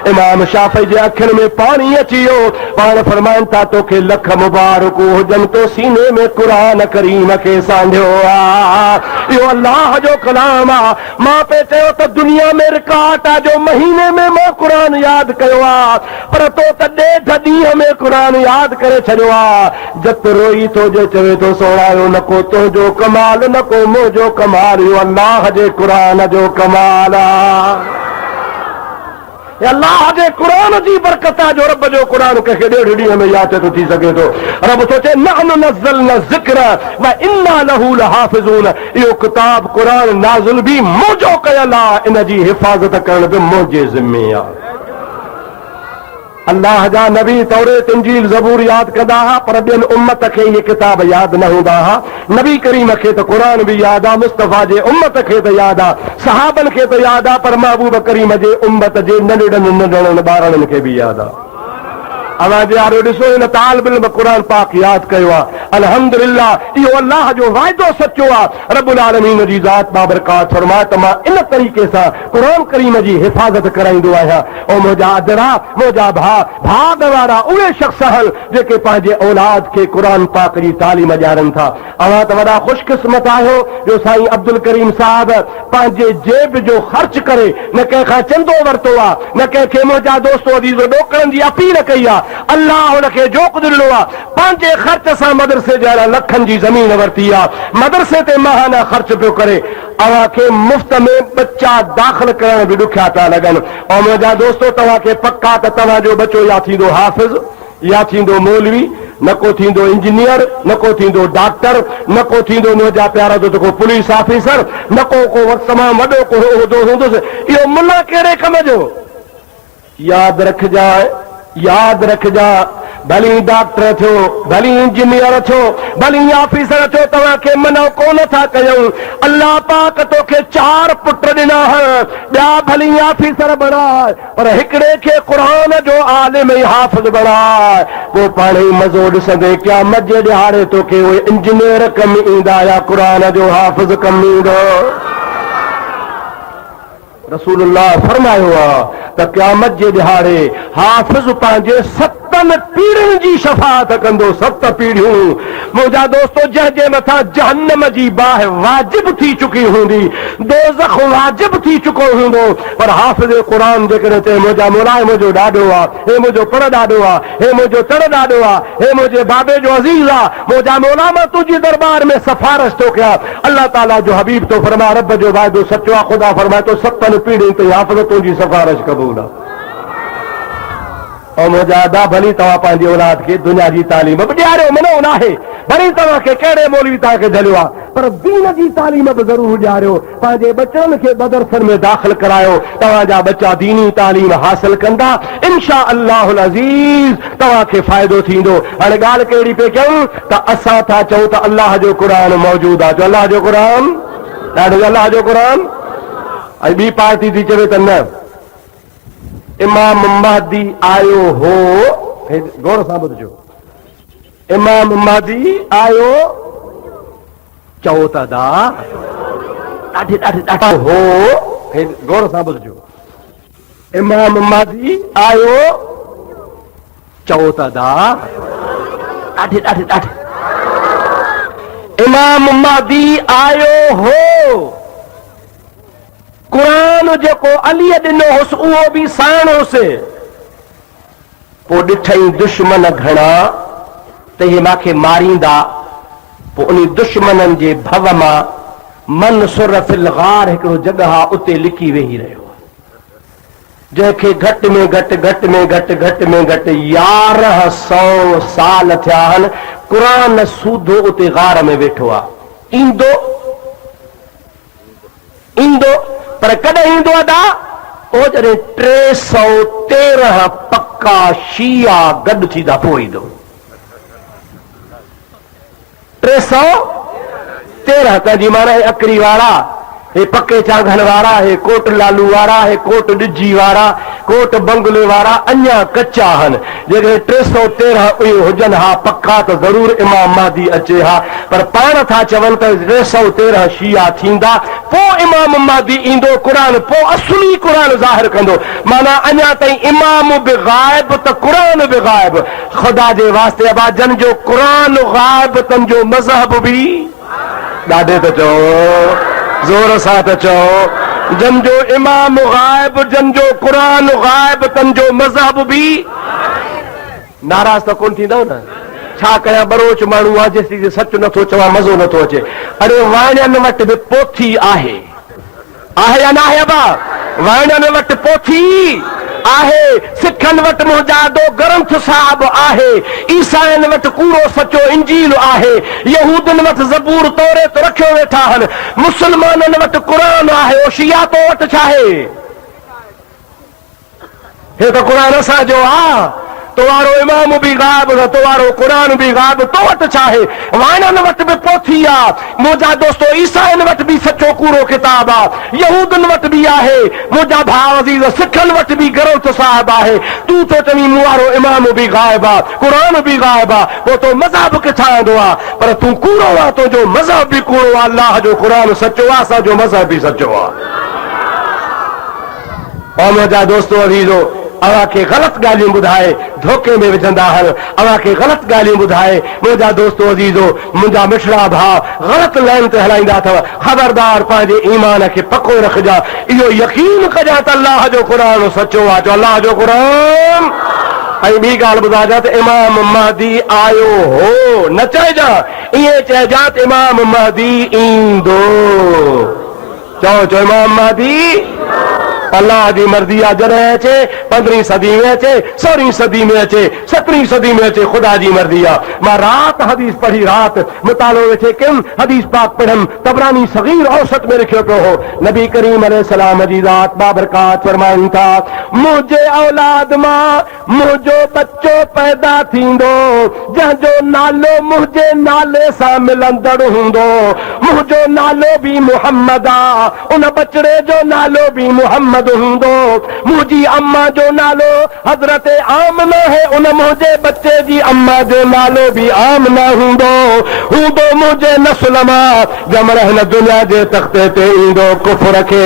इमाम शाफई जे अखियुनि में पाणी अची वियो। पाण फरमाइनि था तोखे लख मुबारक हुजनि, तो सीने में क़ुरान करीम खे सांढियो आहे। इहो अल्लाह जो कलाम आहे। मां पे चयो त दुनिया में रिकॉर्ड आहे जो महीने में मां क़ुरान यादि कयो आहे, पर तो त ॾेढ ॾींहं में क़ुरान यादि करे छॾियो आहे। जत रोई थो जे चवे थो सोणायो न को तुंहिंजो कमाल न को मुंहिंजो कमाल, इहो अल्लाह जे क़ुरान जो कमाल आहे। अल्लाह जे क़ुरान जी बरकत आहे जो रब जो क़ुरान कंहिंखे ॾेढ ॾींहं में यादि थो थी सघे थो। रब थो चए नहनु नज़्ज़लना ज़िक्र व इन्ना लहू लहाफ़िज़ून। इहो किताब क़ुरान नाज़िल बि मुंहिंजो कयल आहे, इन जी हिफ़ाज़त करण बि मुंहिंजे ज़िम्मे आहे। अल्लाह जा नबी तौरेत इंजील ज़बूर यादि कंदा हुआ, पर ॿियनि उम्मत खे इहे किताब यादि न हूंदा हुआ। नबी करीम खे त क़ुरान बि यादि आहे, मुस्तफ़ा जे उम्मत खे त यादि आहे, सहाबनि खे त यादि आहे, पर महबूब करीम जे उम्मत जे नंढड़नि नंढड़नि ॿारनि खे बि यादि आहे। आवाज़ यारो ॾिसो हिन तालिब इल्म क़ुरान पाक यादि कयो आहे। अल्हम्दुलिल्लाह इहो अल्लाह जो वाइदो सचो आहे। रब्बुल आलमीन जी ज़ात बाबरकात फरमाए त मां इन तरीक़े सां क़ुरान करीम जी हिफ़ाज़त कराईंदो आहियां। ऐं मुंहिंजा अदरा, मुंहिंजा भाग वारा उहे शख़्स आहिनि जेके पंहिंजे औलाद खे क़ुरान पाक जी तालीम ॾियारनि था। अवां त वॾा ख़ुशकिस्मत आहियो जो साईं अब्दुल करीम साहब पंहिंजे जेब जो ख़र्च करे न कंहिंखां चंदो वरितो आहे, न कंहिंखे मुंहिंजा दोस्तो अज़ीज़ ॾोकड़नि जी अपील कई आहे। अल्लाह हुनखे जो कुझु ॾिनो आहे पंहिंजे ख़र्च सां मदरसे जा लखनि जी ज़मीन वरिती आहे। मदरसे ते महाना ख़र्च पियो करे। अव्हां खे मुफ़्त में बच्चा दाख़िल करण बि ॾुखिया था लॻनि। ऐं मुंहिंजा दोस्तो तव्हांखे पक्का त तव्हांजो बच्चो या थींदो हाफ़िज़, या थींदो मौलवी, न को थींदो इंजीनियर, न को थींदो डॉक्टर, न को थींदो मुंहिंजा प्यारा दोस्त को पुलिस ऑफिसर, न को तमामु वॾो को उहिदो हूंदुसि। इहो मुला कहिड़े कम जो? यादि रखजांइ, यादि रखजा, भली डॉक्टर थियो, भली इंजीनियर थियो, भली ऑफिसर थियो, तव्हांखे मना कोन था कयूं। अल्लाह पाक तोखे 4 पुट ॾिना ॿिया भली ऑफिसर बणाए, पर हिकिड़े खे क़ुरान जो आलिम ऐं हाफ़िज़ बणाए। पोइ पाण ई मज़ो ॾिसंदे क़यामत जे ॾिहाड़े तोखे उहे इंजीनियर कमु ईंदा या क़ुरान जो हाफ़िज़ कमु ईंदो। रसूलुल्लाह फरमायो आहे त क़यामत जे ॾिहाड़े हाफ़िज़ पंहिंजे 70 7 पीढ़ियुनि जी शफ़ाअत कंदो। 7 पीढ़ियूं मुंहिंजा दोस्तो जंहिंजे मथां जहन्नम जी बाहि वाजिब थी चुकी हूंदी, दोज़ख वाजिब थी चुको हूंदो, पर हाफ़िज़ क़ुरान जेकॾहिं चए मुंहिंजा मौला मुंहिंजो ॾाढो आहे, हे मुंहिंजो पर ॾाढो आहे, हे मुंहिंजो चड़ ॾाढो आहे, हे मुंहिंजे बाबे जो अज़ीज़ आहे, मुंहिंजा मौला मां तुंहिंजी दरबार में सिफारिश थो कयां। अल्लाह ताला जो हबीब तो फरमाए, रब जो वाइदो सचो आहे, ख़ुदा फरमाए तो 7 पीढ़ियुनि ते हाफ़िज़ तुंहिंजी सिफारिश क़बूल आहे। और मुंहिंजा अदा भली तव्हां पंहिंजी औलाद खे दुनिया जी तालीम बि ॾियारियो, मनो न आहे, भली तव्हांखे कहिड़े मौलवी तव्हांखे झलियो आहे, पर दीन जी तालीम बि ज़रूरु ॾियारियो। पंहिंजे बचनि खे मदरसनि में दाख़िल करायो, तव्हांजा बच्चा दीनी तालीम हासिल कंदा, इंशा अल्लाहुल अज़ीज़ तव्हांखे फ़ाइदो थींदो। हाणे ॻाल्हि कहिड़ी पे कयूं त असां था चऊं त अल्लाह जो क़ुरान मौजूदु आहे, जो अल्लाह जो क़ुरान ॾाढो, अल्लाह जो क़ुरान। ऐं ॿी पार्टी थी चवे त न इमाम महदी आयो हो, गौर सां ॿुधजो, इमाम महदी आयो चओ त दा ॾाढी ॾाढी ॾाढो हो, गौर सां ॿुधजो, इमाम महदी आयो चओ त दा ॾाढी ॾाढी ॾाढी, इमाम महदी आयो हो। क़ुरान जेको अलीअ ॾिनो हुसि उहो बि साण हुसि, पोइ ॾिठई दुश्मन घणा त हे मूंखे मारींदा, पोइ उन दुश्मननि जे भव मां मनसुर फिल गार हिकिड़ो जॻह आहे उते लिकी वेही रहियो, जंहिंखे घटि में घटि घटि में घटि घटि में घटि 1100 साल थिया आहिनि क़ुरान सूधो उते गार में वेठो आहे। ईंदो ईंदो पर कॾहिं ईंदो अदा ओ जॾहिं 313 पक्का शिया गॾु थींदा पोइ ईंदो। 313 तंहिंजी माना हे अकरी वारा, हे पके चांगन वारा, हे कोट लालू वारा, हे कोट ॾिजी वारा, कोट बंगले वारा अञा कच्चा आहिनि। जेकॾहिं 313 उहे हुजनि हा पक्का त ज़रूरु इमाम महदी अचे हा, पर पाण था चवनि त 313 शिया थींदा, पोइ इमाम महदी ईंदो, क़ुरान पोइ असली क़ुरान ज़ाहिर कंदो। माना अञा ताईं इमाम बि गाइब त क़ुरान बि गाइब। ख़ुदा जे वास्ते अबा जन जो क़ुरान गाइब तन जो मज़हब बि ॾाढे त चओ, ज़ोर सां त चओ, जन जो इमाम गाइब, जन जो क़ुरान गाइब, तन जो मज़हब बि। नाराज़ त कोन थींदव न? छा कयां, बरोच माण्हू आहे जेसीं सच नथो चवां मज़ो नथो अचे। अरे वाणियनि वटि बि पोथी आहे, आहे या न आहे अबा? वाणियनि वटि पोथी आहे, सिखनि वटि मुजादो ग्रंथ साहिब आहे, ईसाइनि वटि कूड़ो सचो इंजील आहे, यहूदनि वटि ज़बूर तौरेत रखियो वेठा आहिनि, मुस्लमाननि वटि क़ुरान आहे, शिया तो वटि छा आहे? हे त क़ुरान असांजो आहे, तो वारो इमाम बि गाइब, तो वारो क़ुरान बि गाइब, तो वटि छा आहे? वाणियनि वटि बि पोथी आहे, मुंहिंजा दोस्तो ईसाइनि वटि बि सचो कूड़ो किताब आहे, यहूदनि वटि बि आहे, मुंहिंजा भाउ अज़ीज़ सिखनि वटि बि ग्रंथ साहिब आहे। तूं तो चवीं मूं वारो इमाम बि गाइब आहे, क़ुरान बि गाइब आहे, पोइ तो मज़हब किथां ईंदो आहे? पर तूं कूड़ो आहे, तुंहिंजो मज़हब बि कूड़ो आहे। अल्लाह जो क़ुरान सचो आहे, असांजो मज़हब बि सचो आहे। और मुंहिंजा दोस्तो अज़ीज़ो अव्हांखे ग़लति ॻाल्हियूं ॿुधाए धोखे में विझंदा आहिनि, अव्हांखे ग़लति ॻाल्हियूं ॿुधाए मुंहिंजा दोस्तो अज़ीज़ो, मुंहिंजा मिठड़ा भाउ ग़लति लाइन ते हलाईंदा अथव। ख़बरदार पंहिंजे ईमान खे पको रखिजा, इहो यकीन कजां त अल्लाह जो क़ुरान सचो आहे, जो अल्लाह जो क़ुरान। ऐं ॿी ॻाल्हि ॿुधाइजां त इमाम महदी आयो हो न चइजां, ईअं चइजां त इमाम महदी ईंदो। चओ चओ इमाम महदी अल्लाह जी मर्ज़ी आहे, जॾहिं अचे 15वीं सदी में अचे, 16वीं सदी में अचे, 17वीं सदी में अचे, ख़ुदा जी मर्ज़ी आहे। मां राति हदीस पढ़ी, राति मुतालो वेठे कयुमि, हदीस पाक पढ़ियमि, तबरानी सगीर औसत में लिखियो पियो हो, नबी करीम अलैहिस्सलाम जी ज़ात बाबरकात फरमाइनि था, मुंहिंजे औलाद मां मुंहिंजो बच्चो पैदा थींदो, जंहिंजो नालो मुंहिंजे नाले सां मिलंदड़ हूंदो, मुंहिंजो नालो बि मुहम्मद आहे, उन बचड़े जो नालो बि मुहम्मद हूंदो, मुंहिंजी अम्मा जो नालो हज़रत आमना है, उन मुंहिंजे बच्चे जी अम्मा जो नालो बि आमना हूंदो मुंहिंजे नस्ल मां, जमण हिन दुनिया जे तख़्ते ते ईंदो, कुफ्र खे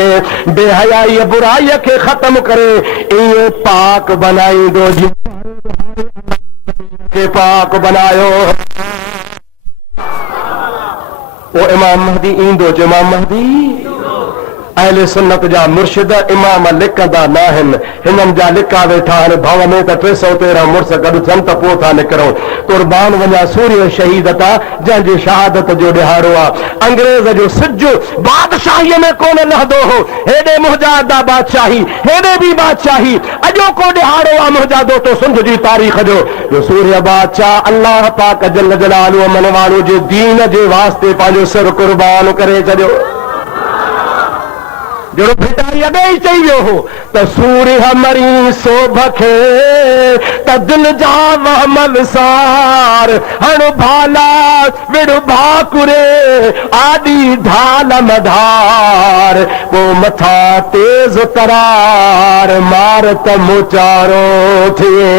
बेहयाई बुराई खे ख़त्म करे ईअं पाक बनाईंदो। के पाक बनायो। वो इमाम महदी ईंदो जो इमाम महदी अहले सुन्नत जा मुर्शिद इमाम लिखंदा न आहिनि, हिननि जा लिखा वेठा आहिनि भव में त 313 मुड़स गॾु थियनि त पोइ था निकिरूं। कुर्बान वञा सूर्य शहीद था जंहिंजी शहादत जो ॾिहाड़ो आहे। अंग्रेज़ जो सिज बादशाहीअ में कोन लहंदो हो, हेॾे मुहजादा बादशाही, हेॾे बि बादशाही, अॼोको ॾिहाड़ो आहे मुहजादो तो सिंध जी तारीख़ जो सूर्य बादशाह अल्लाह पाक जल जलालुहु मनवाणु जे दीन जे वास्ते पंहिंजो सिर कुर्बान करे छॾियो। जो भिटारी अॻे ई चई वियो हो त सूर्य मरी सोभ खे त दिल जा वहमल सार हण भाला विड़ भाकुरे आदि ढाल मधार पो मथा तेज तरार मार त मोचारो थिए।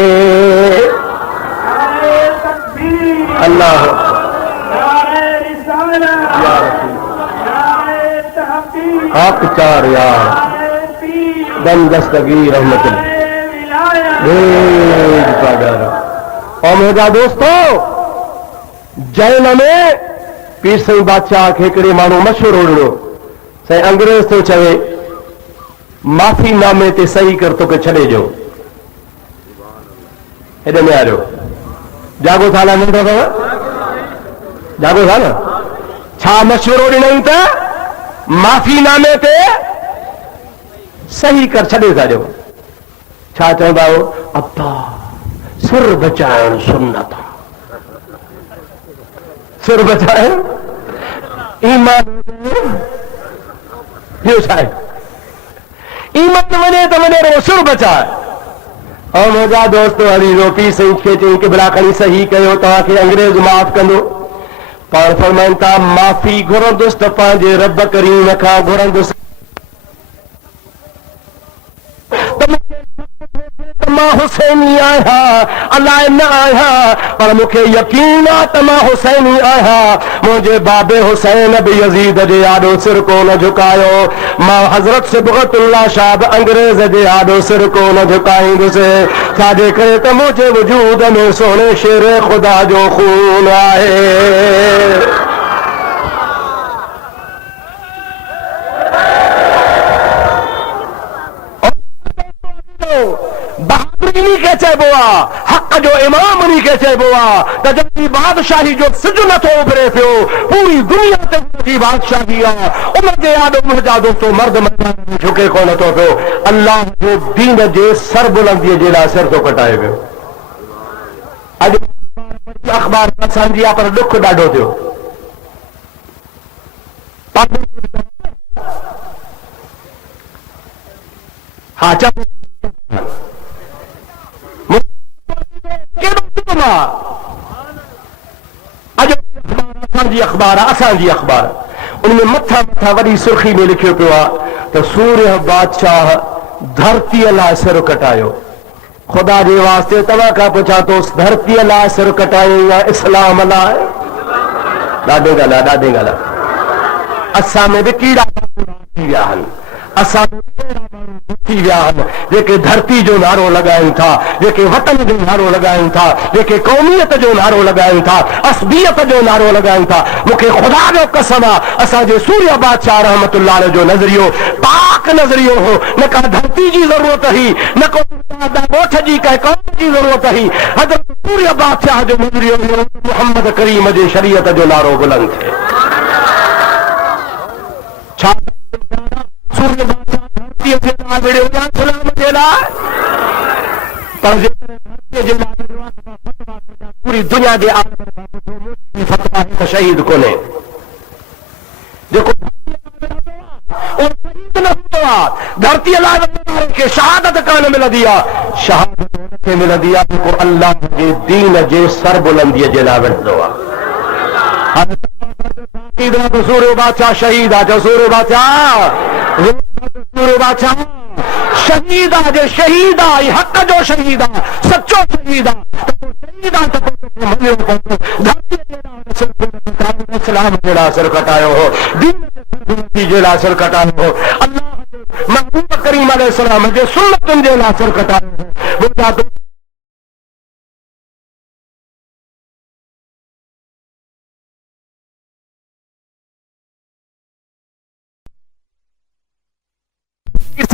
अल्लाह हक चार यार दम दस्तगी रहमत और मेरा दोस्तों जैन में पीर साईं बादशाह खे हिकिड़े माण्हू मशहूर हुयो साईं अंग्रेज तो चवे माफ़ी नामे ते सही कर तोखे छॾे ॾियो। हेॾे में आयो जागो था न नंढो अथव जागो था न छा मशवरो ॾिनई त माफ़ी नामे ते सही कर छॾे था ॾियो। छा चवंदा हो अब्बा सिर बचाइण सुन्नत, सिर बचाइण ईमान ॿियो छा आहे? ईमान वञे त वञे रहो सिर बचाए। ऐं मुंहिंजा दोस्त हली रोटी सही खे चई किबला खणी सही कयो तव्हांखे अंग्रेज माफ़ कंदो। पाण फरमाइनि था माफ़ी घुरंदुसि त पंहिंजे रब करीम खां घुरंदुसि मां हुसैनी आहियां अलाए न आहियां पर मूंखे यकीन आहे त मां हुसैनी आहियां। मुंहिंजे बाबे हुसैन बि यज़ीद जे आॾो सिर कोन झुकायो। मां हज़रत सिबगतुल्लाह शाह बि अंग्रेज़ जे आॾो सिर कोन झुकाईंदुसि। छाजे करे त मुंहिंजे वजूद में सोणे शेर ख़ुदा जो खून आहे। बहादुरी खे चइबो आहे, हक़ जो इमाम उन्ही खे चइबो आहे त जंहिंजी बादशाही जो सिज नथो उभरे पियो, पूरी दुनिया ते उनजी बादशाही आहे। उनजे आॾो मुंहिंजा दोस्तो मर्द मैदान में झुके कोन थो पियो। अल्लाह जे दीन जे सरबुलंदीअ जे लाइ सिर थो कटाए पियो। अॼु अख़बार असांजी आहे पर ॾुख ॾाढो थियो। हा चओ असांजी अख़बार उनमें मथा मथा वॾी सुर्खी में लिखियो पियो आहे त सूर्य बादशाह धरतीअ लाइ सिर कटायो। ख़ुदा जे वास्ते तव्हां खां पुछां थो धरतीअ लाइ सिर कटायो या इस्लाम लाइ? ॾाढे ॻाल्हि असां में बि कीड़ा थी विया आहिनि, असां में थी विया आहिनि जेके धरती जो नारो लगाइनि था, जेके वतन जो नारो लगाइनि था, जेके क़ौमियत जो नारो लगाइनि था, असबियत जो नारो लगाइनि था। मूंखे ख़ुदा जो कसम आहे असांजे सूर्य बादशाह रहमतुल्लाह अलैह जो नज़रियो पाक नज़रियो हो। न का धरती जी ज़रूरत हुई, न को ॻोठ जी कंहिं क़ौम जी ज़रूरत हुई। हज़रत सूर्य बादशाह जो नज़रियो मोहम्मद करीम जे शरीयत जो नारो बुलंद थिए। छा सूर्य बादशाह धरतीअ जे लाइ विड़ियो या गुलाम जे लाइ? पर धरतीअ जे लाइ पूरी दुनिया जे आलम में फतवा है त शहीद कोन्हे। जेको शहीद न हूंदो आहे धरतीअ लाइ वञण खे शहादत कान मिलंदी आहे। शहादत हुनखे मिलंदी आहे जेको अल्लाह जे दीन जे सरबुलंदीअ जे लाइ विढ़ंदो आहे। सूर्य बादशाह शहीद आहे। जो सूर्य बादशाह शहीद आहे, जो शहीद आहे, हक़ जो शहीद आहे, सचो शहीद आहे। शहीद आहे इस्लाम जे लाइ सिर कटायो हो, दीन जे लाइ सिर कटायो हो, अल्लाह महबूब करीम अलैहिस्सलाम जे सुन्नतुनि जे लाइ सिर कटायो हो।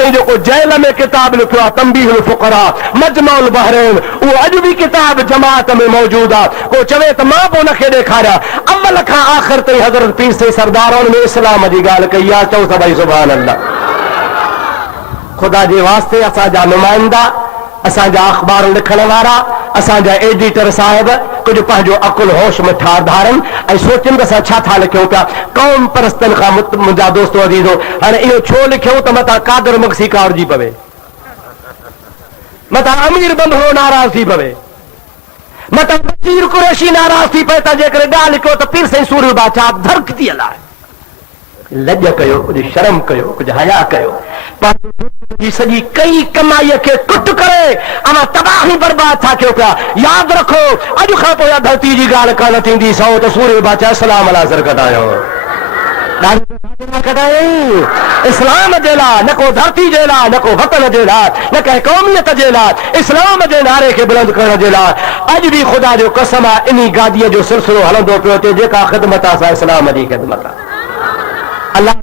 ताईं जेको जेल में किताब लिखियो आहे तंबीहुल फुक़रा मजमाउल बहरैन उहो अॼु बि किताब जमात में मौजूद आहे। को चवे त मां बि उनखे ॾेखारिया अव्वल खां आख़िर ताईं हज़रत पीर से सरदारनि में इस्लाम जी ॻाल्हि कई आहे। चओ त भई सुभान अल्लाह। खुदा जे वास्ते असांजा नुमाइंदा असांजा अख़बार लिखण वारा असांजा एडिटर साहिब कुछ पंहिंजो अकुल होश में ठार धारनि ऐं सोचनि त असां छा था लिखूं पिया। क़ौम परस्तनि खां मुंहिंजा दोस्तो अज़ीज़ो हाणे इहो छो लिखियो त मथां कादर मक्सी कावड़जी पवे, मथां अमीर बंधड़ो नाराज़ थी पवे, मथां बशीर कुरैशी नाराज़ थी पए त जेकॾहिं ॻाल्हि लिखियो त पीर साईं सूरल बादशाह धरक थी हलाए। लॼ कयो, कुछ शर्म कयो, कुछ हया कयो, पंहिंजी सॼी कई कमाईअ खे कुट करे अमा तबाही बर्बाद था कयो पिया। यादि रखो अॼु खां पोइ इहा धरती जी ॻाल्हि कान थींदी सौ त सूर्य बादशाह सलाम अला सर कढायो इस्लाम जे लाइ, न को धरती जे लाइ, न को वतन जे लाइ, न कंहिं क़ौमियत जे लाइ, इस्लाम जे नारे खे बुलंद करण जे लाइ। अॼु बि ख़ुदा जो कसम आहे इन गादीअ जो सिलसिलो हलंदो पियो अचे जेका ख़िदमत आहे असां इस्लाम जी ख़िदमत आहे। अल्लाह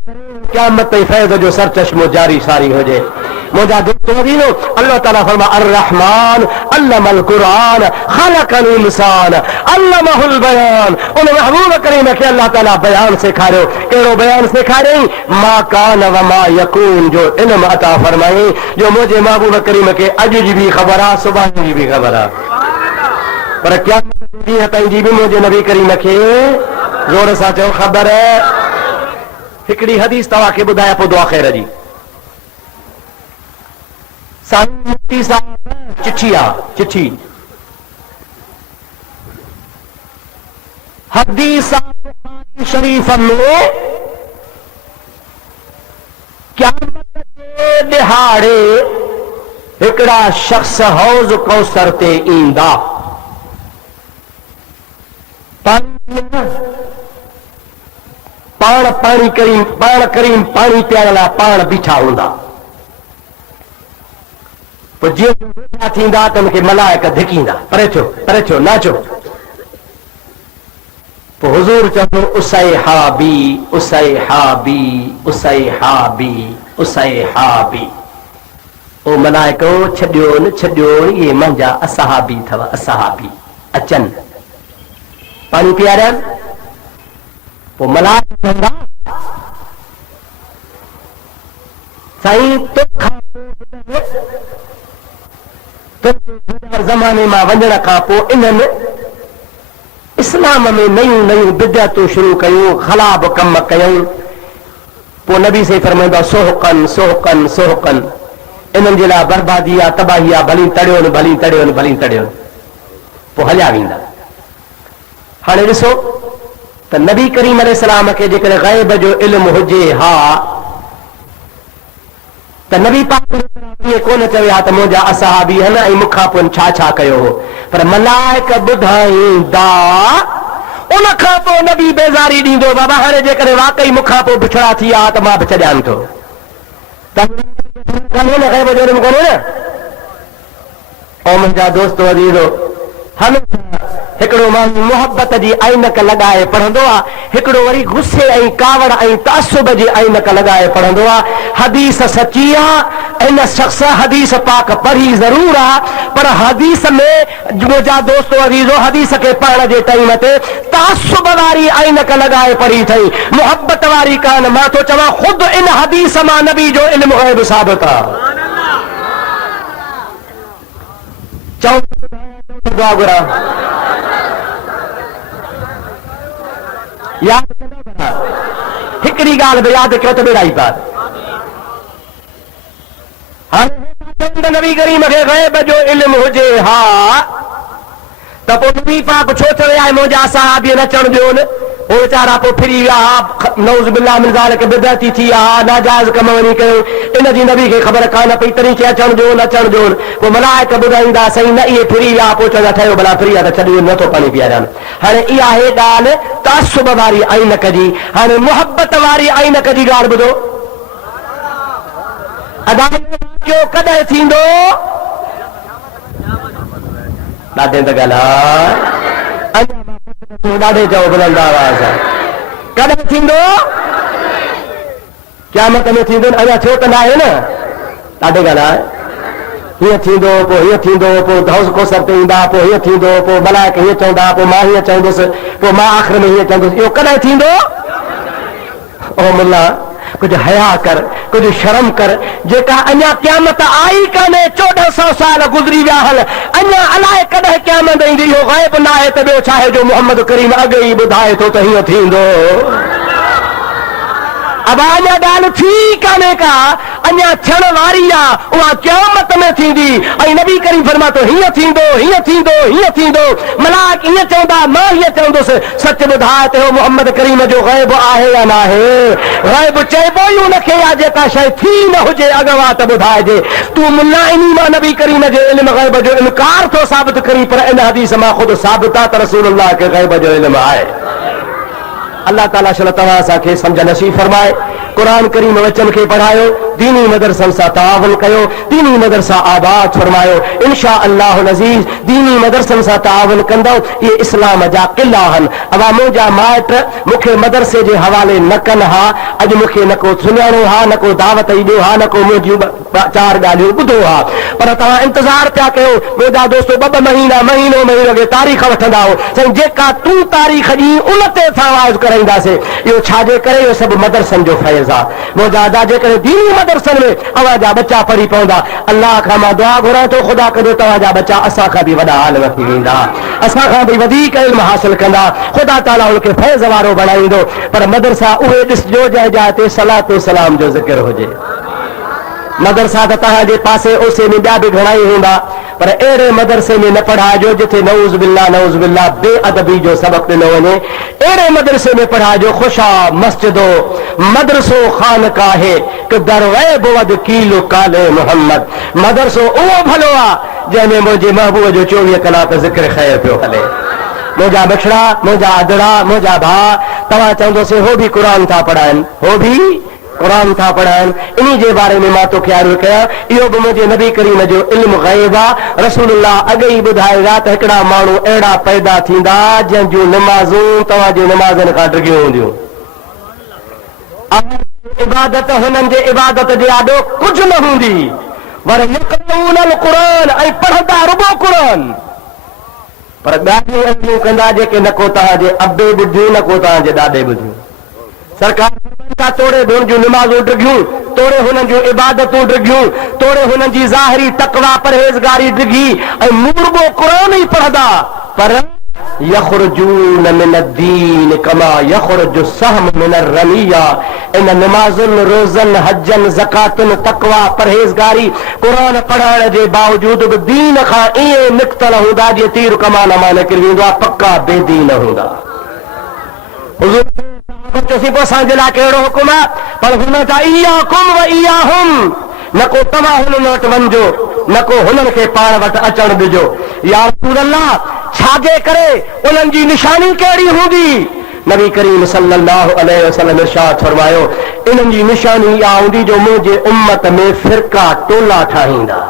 क़यामत ताईं फैज़ जो सरचश्मो जारी सारी हुजे। मुंहिंजा दोस्तो अज़ीज़ो अल्लाह ताला फरमा अर्रहमान अल्लमल क़ुरान ख़लक़ल इंसान अल्लमहुल बयान। उन महबूब करीम खे अल्लाह ताला बयान सेखारियो। कहिड़ो बयान सेखारियईं? मा कान व मा यकून जो इल्म अता फरमाई जो मुंहिंजे महबूब करीम खे अॼु जी बि ख़बर आहे, सुभाणे जी बि ख़बर आहे, पर क़यामत जे ॾींहं ताईं जी बि मुंहिंजे नबी करीम खे ज़ोर सां चओ ख़बर आहे। हिकिड़ी हदीस तव्हांखे ॿुधायां पोइ दुआ ख़ैर जी। साईं मुफ्ती साहब चिठी आहे, चिठी हदीस बुखारी शरीफ में क़यामत जे ॾिहाड़े हिकिड़ा शख्स हौज़ कौसर ते ईंदा। पाण पाणी करीम पाणी पीअण लाइ पाण बीठा हूंदा। पोइ जीअं वेठा थींदा त हुनखे मलाइक धिकींदा, परे थियो नाचो। पोइ हुज़ूर चवंदो उसै हाबी उसै हाबी उसै हाबी उसै हाबी। ओ मलाइको छॾियो इहे मुंहिंजा असहाबी अथव, असहाबी अचनि पाणी पीआरियनि। पोइ मलाइक चवंदा साईं ज़माने मां वञण खां पोइ इन्हनि इस्लाम में नयूं बिदअतूं शुरू कयूं, ख़लाब कम कयूं। पोइ नबी से फरमाईंदा सोहकन सोहकन सोहकन, इन्हनि जे लाइ बर्बादी आहे, तबाही आहे, भली तड़ियोनि भली तड़ियोनि भली तड़ियोनि। पोइ हलिया वेंदा। हाणे ॾिसो त नबी करीम अलैहिस्सलाम खे जेकॾहिं ग़ैब जो इल्मु हुजे हा त नबी पाक इएं कोन चवे हा त मुंहिंजा असहाबी आहिनि ऐं मूंखां पोइ छा छा कयो हो, पर मलाइक ॿुधाईंदा। उन खां पोइ नबी बेज़ारी ॾींदो बाबा हाणे जेकॾहिं वाकई मूंखां पोइ बिछड़ा थी विया त मां बि छॾियां थो। कोन्हे न ग़ैब जो इल्मु कोन्हे न। ऐं मुंहिंजा दोस्तो अज़ीज़ो हमेशा हिकिड़ो माण्हू मोहबत जी ऐनक लॻाए पढ़ंदो आहे, हिकिड़ो वरी गुस्से ऐं कावड़ ऐं तासुब जी ऐनक लॻाए पढ़ंदो आहे। हदीस सची आहे, इन शख़्स हदीस पाक पढ़ी ज़रूर आहे, पर हदीस में मुंहिंजा दोस्तो अज़ीज़ो हदीस खे पढ़ण जे टाइम ते तासुब वारी ऐनक लॻाए पढ़ी अथई, मोहबत वारी कान। मां थो चवां ख़ुदि इन हदीस मां नबी जो इल्मु ग़ैब साबित आहे। दुआ घुरां यादि हिकिड़ी ॻाल्हि बि यादि कयो त बेड़ा ई पार। हाणे नबी करीम खे ग़ैब जो इल्मु हुजे हा त पोइ नबी पाक छो चवे आहे मुंहिंजा सहाबी न अचण ॾियो न। वो वीचारा पोइ फिरी विया, नौज़ बिल्लाह मिन ज़ालिक बिदअती थी विया, नाजाइज़ कम वञी कयो। इन जी नबी खे ख़बर कान पई तॾहिं चई अचण ॾियो न अचण ॾियो। पोइ मलाइक ॿुधाईंदा सही न इहे फिरी विया, पोइ चवंदा ठहियो भला फिरी विया त छॾियो नथो पाणी पीआरियां। हाणे इहा आहे ॻाल्हि तासुब वारी ऐनक जी। हाणे मुहबत वारी ऐनक जी ॻाल्हि ॿुधो। अदायो कॾहिं थींदो? ॾाढे त ॻाल्हि ॾाढे चओ बुलंद आवाज़ कॾहिं थींदो? क़यामत में थींदो। अञा थियो त न आहे न। ॾाढे ॻाल्हि आहे हीअं थींदो पोइ हीअं थींदो पोइ हौस कोसर ते ईंदा पोइ हीअं थींदो पोइ मलाइक हीअं चवंदा पोइ मां हीअं चवंदुसि पोइ मां आख़िर में हीअं चवंदुसि इहो कॾहिं थींदो ओ मुल्ला कुछ हया कर कुछ शर्म कर जेका अञा क़यामत आई कान्हे 1400 साल गुज़री विया हल अञा अलाए कॾहिं क़यामत ईंदी इहो ग़ैब न आहे त ॿियो छा आहे जो मोहम्मद करीम अॻे ई ॿुधाए थो त हीअं थींदो अब अञा ॻाल्हि थी कान्हे का अञा थियण वारी आहे उहा क़यामत में थींदी ऐं नबी करीम फरमा थो हीअं थींदो हीअं थींदो हीअं थींदो मलाइक ईअं चवंदा मां हीअं चवंदुसि सच ॿुधाए त मोहम्मद करीम जो ग़ैब आहे या न आहे ग़ैब चइबो ई उनखे आहे जेका शइ थी न हुजे अॻवा त ॿुधाइजे तूं मुल्ला इनी मां नबी करीम जे इल्म ग़ैब जो इनकार थो साबित करी पर इन हदीस मां ख़ुदि साबित आहे त रसूलुल्लाह खे ग़ैब जो इल्म आहे अल्लाह ताला शल तव्हां असांखे सम्झ नसीब फरमाए क़ुरान करीम वचन खे पढ़ायो दीनी मदरसनि सां तावुन कयो दीनी मदरसा आबाद फरमायो इंशा अल्लाह अज़ीज़ दीनी मदरसनि सां तावुन कंदो ये इस्लाम जा क़िला आहिनि अवा मुंहिंजा माइट मूंखे मदरसे जे हवाले न कनि हा अॼु मूंखे न को सुञाणो हा न को दावत ई ॾियो हा न को मुंहिंजियूं 4 ॻाल्हियूं ॿुधो हा पर तव्हां इंतज़ार पिया कयो मुंहिंजा दोस्तो 2 महीना महीनो खे तारीख़ वठंदा हो साईं जेका तूं तारीख़ ॾी उन ते असां आवाज़ कराईंदासीं इहो छाजे करे इहो सभु मदरसनि जो फैज़ आहे मुंहिंजा अदा जेकॾहिं दीनी मदरसनि में अवांजा बच्चा पढ़ी पवंदा अल्लाह खां मां दुआ घुरां थो ख़ुदा कंदो तव्हांजा बच्चा असां खां बि वॾा हाल वठी वेंदा असां खां बि वधीक इल्म हासिल कंदा ख़ुदा ताला उनखे फैज़ वारो बणाईंदो पर मदरसा उहे ॾिसजो जंहिं ते सलात व सलाम जो ज़िक्र हुजे मदरसा त तव्हांजे पासे ओसे में ॿिया बि घणा ई हूंदा पर अहिड़े मदरसे में न पढ़ाइजो जिथे नऊज़ बिल्ला बेअदबी जो सबक़ ॾिनो वञे अहिड़े मदरसे में पढ़ाइजो खुशा मस्जिदो मदरसो खानकाहे कि दरवे बुवद कीलो काले मोहम्मद मदरसो उहो भलो आहे जंहिंमें मुंहिंजे महबूब जो 24 कलाक ज़िक्र ख़ैर पियो हले मुंहिंजा बछड़ा मुंहिंजा आदड़ा मुंहिंजा भाउ तव्हां चवंदोसीं हो बि क़ुरान था पढ़ाइनि हो बि क़ुरान था पढ़ाइनि इन जे बारे में मां तोखे अर्ज़ु कयां इहो बि मुंहिंजे नबी करीम जो इल्मु ग़ैब आहे रसूलुल्लाह अॻे ई ॿुधाएगा त हिकिड़ा माण्हू अहिड़ा पैदा थींदा जंहिंजूं नमाज़ूं तव्हांजी नमाज़नि खां डिघियूं हूंदियूं इबादत हुननि जे इबादत जे आॾो कुझु न हूंदी पर यक़रऊनल क़ुरान ऐं पढ़ंदा रुगो क़ुरान पर ॻाल्हियूं अहिड़ियूं कंदा जेके न को तव्हांजे अबे ॿुधियूं न को तव्हांजे ॾाॾे ॿुधियूं सरकार तोड़े हुन जूं नमाज़ूं डिघियूं तोड़े हुननि जूं इबादतूं डिघियूं तोड़े हुननि जी ज़ाहिरी तक़वा परहेज़गारी डिघी ऐं मुर्गो क़ुरान ई पढ़ंदा पर यख़रुजून मिन दीन कमा यख़रुजु सहम मिन रमिया इन नमाज़ुनि रोज़नि हजनि ज़कातुनि तक़वा परहेज़गारी क़ुरान पढ़ण जे बावजूद बि दीन खां ईअं निकितल हूंदा जीअं तीर कमान मां निकिरी वेंदो आहे पक्का बेदीन हूंदा चोसी पोइ असांजे लाइ कहिड़ो हुकुम आहे पर हुन जा इयाकुम व इयाहुम न को तव्हां हुननि वटि वञिजो न को हुननि खे पाण वटि अचणु ॾिजो या रसूल अल्लाह छाजे करे उन्हनि जी निशानी कहिड़ी हूंदी नबी करीम सल्लल्लाहु अलैहि वसल्लम इरशाद फरमायो इन्हनि जी निशानी इहा हूंदी जो मुंहिंजे उम्मत में फ़िरका टोला ठाहींदा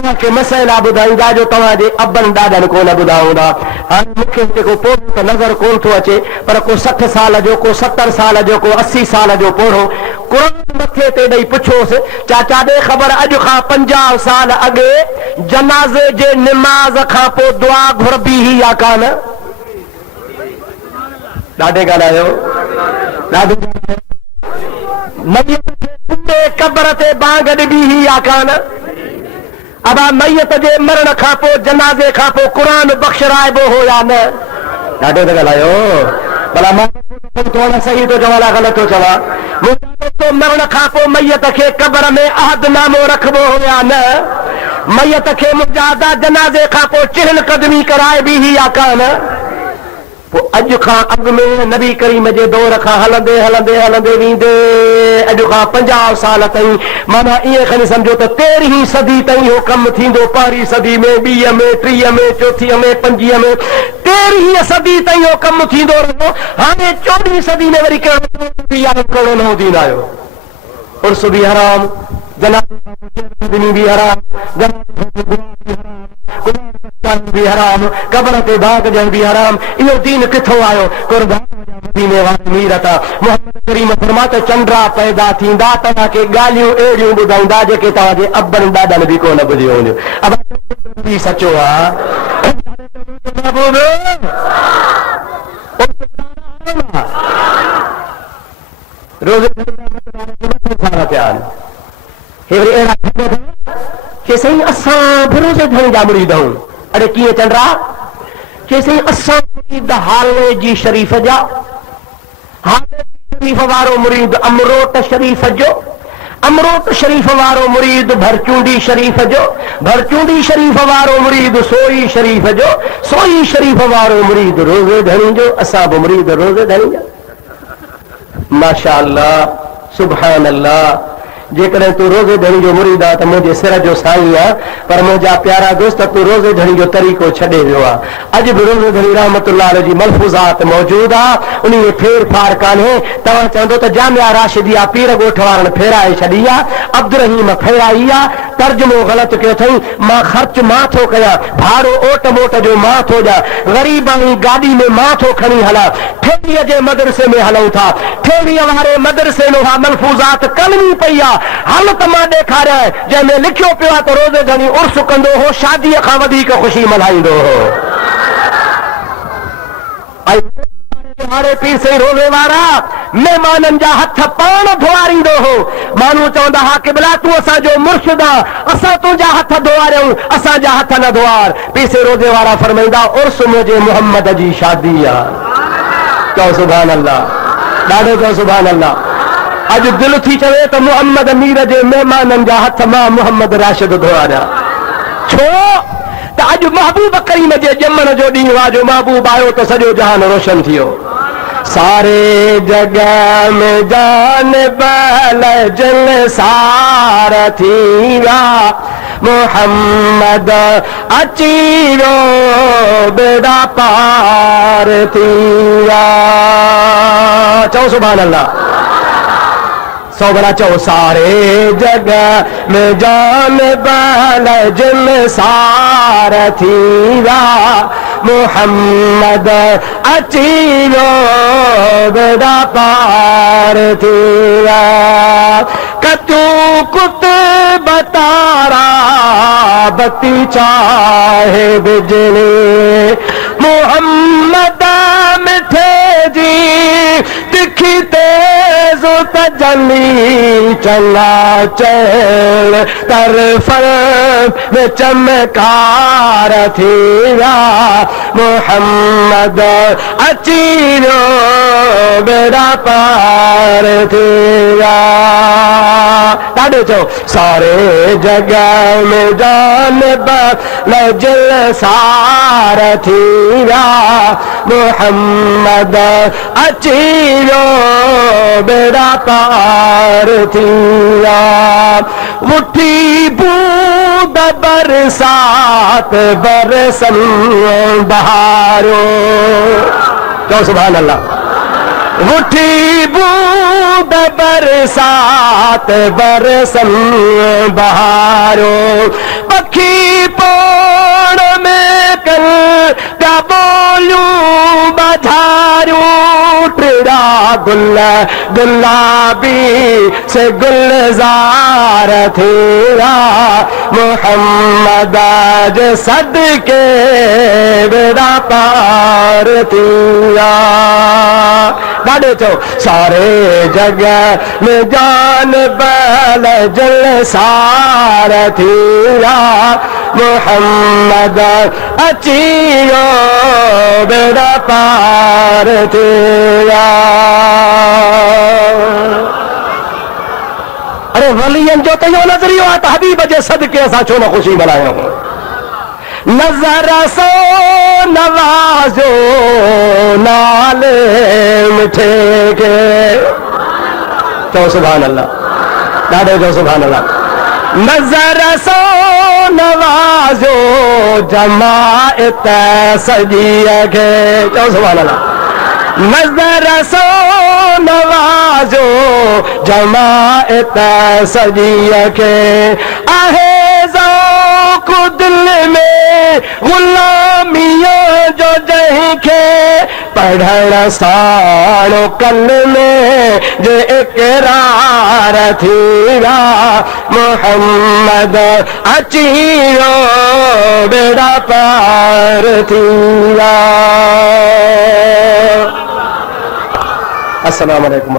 तव्हांखे मसइला ॿुधाईंदा जो तव्हांजे अबनि ॾाॾनि कोन ॿुधा हूंदा हाणे मूंखे जेको पोढ़ो त नज़र कोन थो अचे पर को 60 साल जो को 70 साल जो को 80 साल जो पोढ़ो क़ुरान मथे ते ॾेई पुछोसि चाचा ॾे ख़बर अॼु खां 50 साल अॻे जनाज़े जे निमाज़ खां पोइ दुआ घुरबी ही या कान ॾाढे ॻाल्हायो ॾाढो मयत क़बर ते बांग ॾिबी ही या कान अबा मैयत जे मरण खां पोइ जनाज़े खां पोइ क़ुरान बख़्शराइबो हो या न ॾाढो त ॻाल्हायो भला मां थोड़ा सही थो चवां अलाए ग़लति थो चवां मुंहिंजो मरण खां पोइ मैयत खे क़बर में अहदनामो रखबो हो या न मैयत खे मुंहिंजा अदा जनाज़े खां पोइ चहल कदमी कराइबी ही या कान पोइ अॼु खां अॻु में नबी करीम जे दौर खां हलंदे हलंदे हलंदे वेंदे अॼु खां 50 साल ताईं माना ईअं खणी सम्झो त 13हीं सदी ताईं हो कमु थींदो 1हीं सदी में 2 में 3 में 4 में 5 में 13हीं सदी ताईं हो कमु थींदो रहियो हाणे 14हीं सदी में वरी कहिड़ो न हूंदी न आयो उर्स बि हराम जनाज़े बि हराम भी हराम कबर ते बाग ॾियण बि हराम इहो दीन किथों आयो क़ुर्बान मदीने वारे मीर था मोहम्मद करीम फरमाते चंद्रा पैदा थींदा तव्हां खे ॻाल्हियूं अहिड़ियूं ॿुधाईंदा जेके तव्हांजे अब्बनि ॾाॾनि बि कोन ॿुधियूं हूंदियूं। अब भी सचो आहे रोज़े पिया के सही असां बि रोज़े धणी जा मुरीद आहियूं। अड़े कीअं चंद्रा के सही असां मुरीद हाले जी शरीफ़ जा हाले शरीफ़ वारो मुरीद अमरोट शरीफ़ जो अमरोट शरीफ़ वारो मुरीद भरचूंडी शरीफ़ जो भरचूंडी शरीफ़ वारो मुरीद सोई शरीफ़ जो सोई शरीफ़ वारो मुरीद रोज़े धणी जो असां बि मुरीद रोज़े धणी जा। माशा अल्लाह सुभान अल्लाह। जेकॾहिं तूं रोज़े धणी जो मुरीद आहे त मुंहिंजे सिर जो साईं आहे, पर मुंहिंजा प्यारा दोस्त तूं रोज़े धणी जो तरीक़ो छॾे वियो आहे। अॼु बि रोज़े धणी रहमतुल्लाह अलैह जी मलफूज़ात मौजूद आहे, उन में फेर फार कान्हे। तव्हां चवंदो त जामिया राशिदिया पीर ॻोठ वारनि फेराए छॾी आहे, अब्दुर्रहीम फेराई आहे। तर्जुमो ग़लति कयो अथई, मां ख़र्च मां थो कयां, भाड़ो ओट मोट जो मां थो ॾियां, ग़रीब आहीं गाॾी में मां थो खणी हलां, ठेवीअ जे मदरसे में हलूं था, ठेवीअ वारे मदरसे में हा मलफूज़ात कलमी पई आहे। हल त मां ॾेखारियां जंहिंमें लिखियो पियो आहे त रोज़े धणी उर्स कंदो हो, शादीअ खां वधीक ख़ुशी मल्हाईंदो हो। हाणे पीर साईं रोज़े वारा महिमाननि जा हथ पाण धोआरींदो हो। माण्हू चवंदा हा क़िबला तूं असांजो मुर्शिद आहे, असां तुंहिंजा हथ धोआरियूं, असांजा हथ न धोआर। पीर साईं रोज़े वारा फरमाईंदा उर्स मुंहिंजे मुहम्मद जी शादी आहे। चओ सुभान अल्लाह, ॾाढो चओ सुभान अल्लाह। अॼु दिलि थी चवे त मुहम्मद मीर जे महिमाननि जा हथ मां मुहम्मद राशिद धोआरिया। छो त अॼु महबूब करीम जे ॼमण जो ॾींहुं आहे, जो महबूब आयो त सॼो जहान रोशन थियो। सारे जगह में जान बल जल सार थी वा मोहम्मद अची वियो बेड़ा पार थी वा। चओ सुभान अल्लाह, सौ भला चओ। सारे जगह में जान बल जिन सार थी वा मोहम्मद अची वियो बेड़ा पार थी वा। कतूं कुत बतारा बती चाहे बिजली मोहम्मद मिठे जी तिखी तेज तजली चला चल तरफल में चमकार थी वा मोहम्मद अची वियो बेड़ा पार थी वा। ॾाढो चओ। सारे जगह में जान बल जल सार थी वा मोहम्मद अची वियो बेड़ा पार थी वा। मुठी बूंद बरसात बरसन बहारो। चओ सुभान अल्लाह। मुठी बूंद बरसात बरसन बहारो। पखी पोण में कल क्या बोलूं बधारूं टिड़ा गुल गुलाबी से गुलजार थेरा मोहम्मद जे सदके बेड़ा पार थिया। ॾाढो चओ। सारे जगह में जान बल जल सार थिया मोहम्मद अची वियो बेड़ा पार थिया। अरे वलियन जो तो यो नजरियो आहे त हबीब जे सदके असां छो न ख़ुशी मल्हायूं। नज़र सो नवाज़ो नाले मिठे के। चओ सुभान अल्लाह। ॾाढो चओ सुभान अल्लाह। नज़र सो नवाज़ो जमायत सॼीअ खे। चओ सुभान अल्लाह। नज़र सो नवाज़ो जमायत सॼीअ खे। आहे ज़ौक़ दिल में गुलामीअ जो जंहिंखे पढ़ पढ़ण साणो कल में जे इकरार थींदा मोहम्मद अची वियो बेड़ा पार थींदा। अस्सलाम वालेकुम।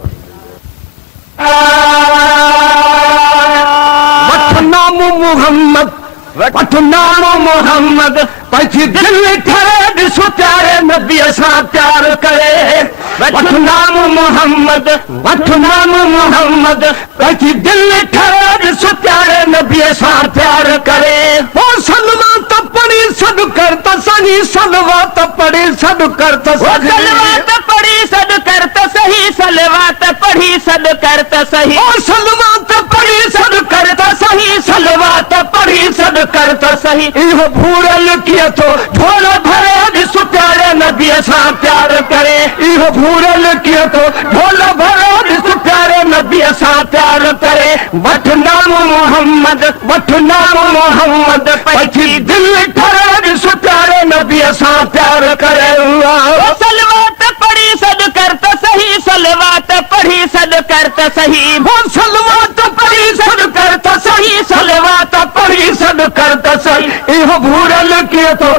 नाम मोहम्मद वठ नाम मोहम्मद पंहिंजी दिल ठरे ॾिसो प्यारे नबी सां प्यार करे। वठ नाम मोहम्मद वठ नाम मोहम्मद पंहिंजी दिल ठरे ॾिसो प्यारे नबी सां प्यार करे। पोइ सलवात पढ़ी सॾु कर त सही सलवात पढ़ी सॾु कर त सलवात पढ़ी सॾु कर त सही सलवात पढ़ी सॾु कर त सही सलवात पढ़ी सॾु कर त सही सलवात पढ़ी सॾु कर त सही। इहो भूरल कीअं थो ढोल भरे ॾिस प्यारे नबीअ सां प्यार करे। इहो भूरल कीअं थो ढोल भरे ॾिस प्यारे नबीअ सां प्यार करे। वठ नाम मोहम्मद वठ नाम मोहम्मद पंहिंजी दिल ठरे ॾिस प्यारे नबीअ सां प्यार करे। सलवात पढ़ी सॾु कर त सही सलवात पढ़ी सॾु कर त सही सलवात पढ़ी सॾु कर त सही सलवात पढ़ी सॾु कर त सही। इहो भूरल कीअं थो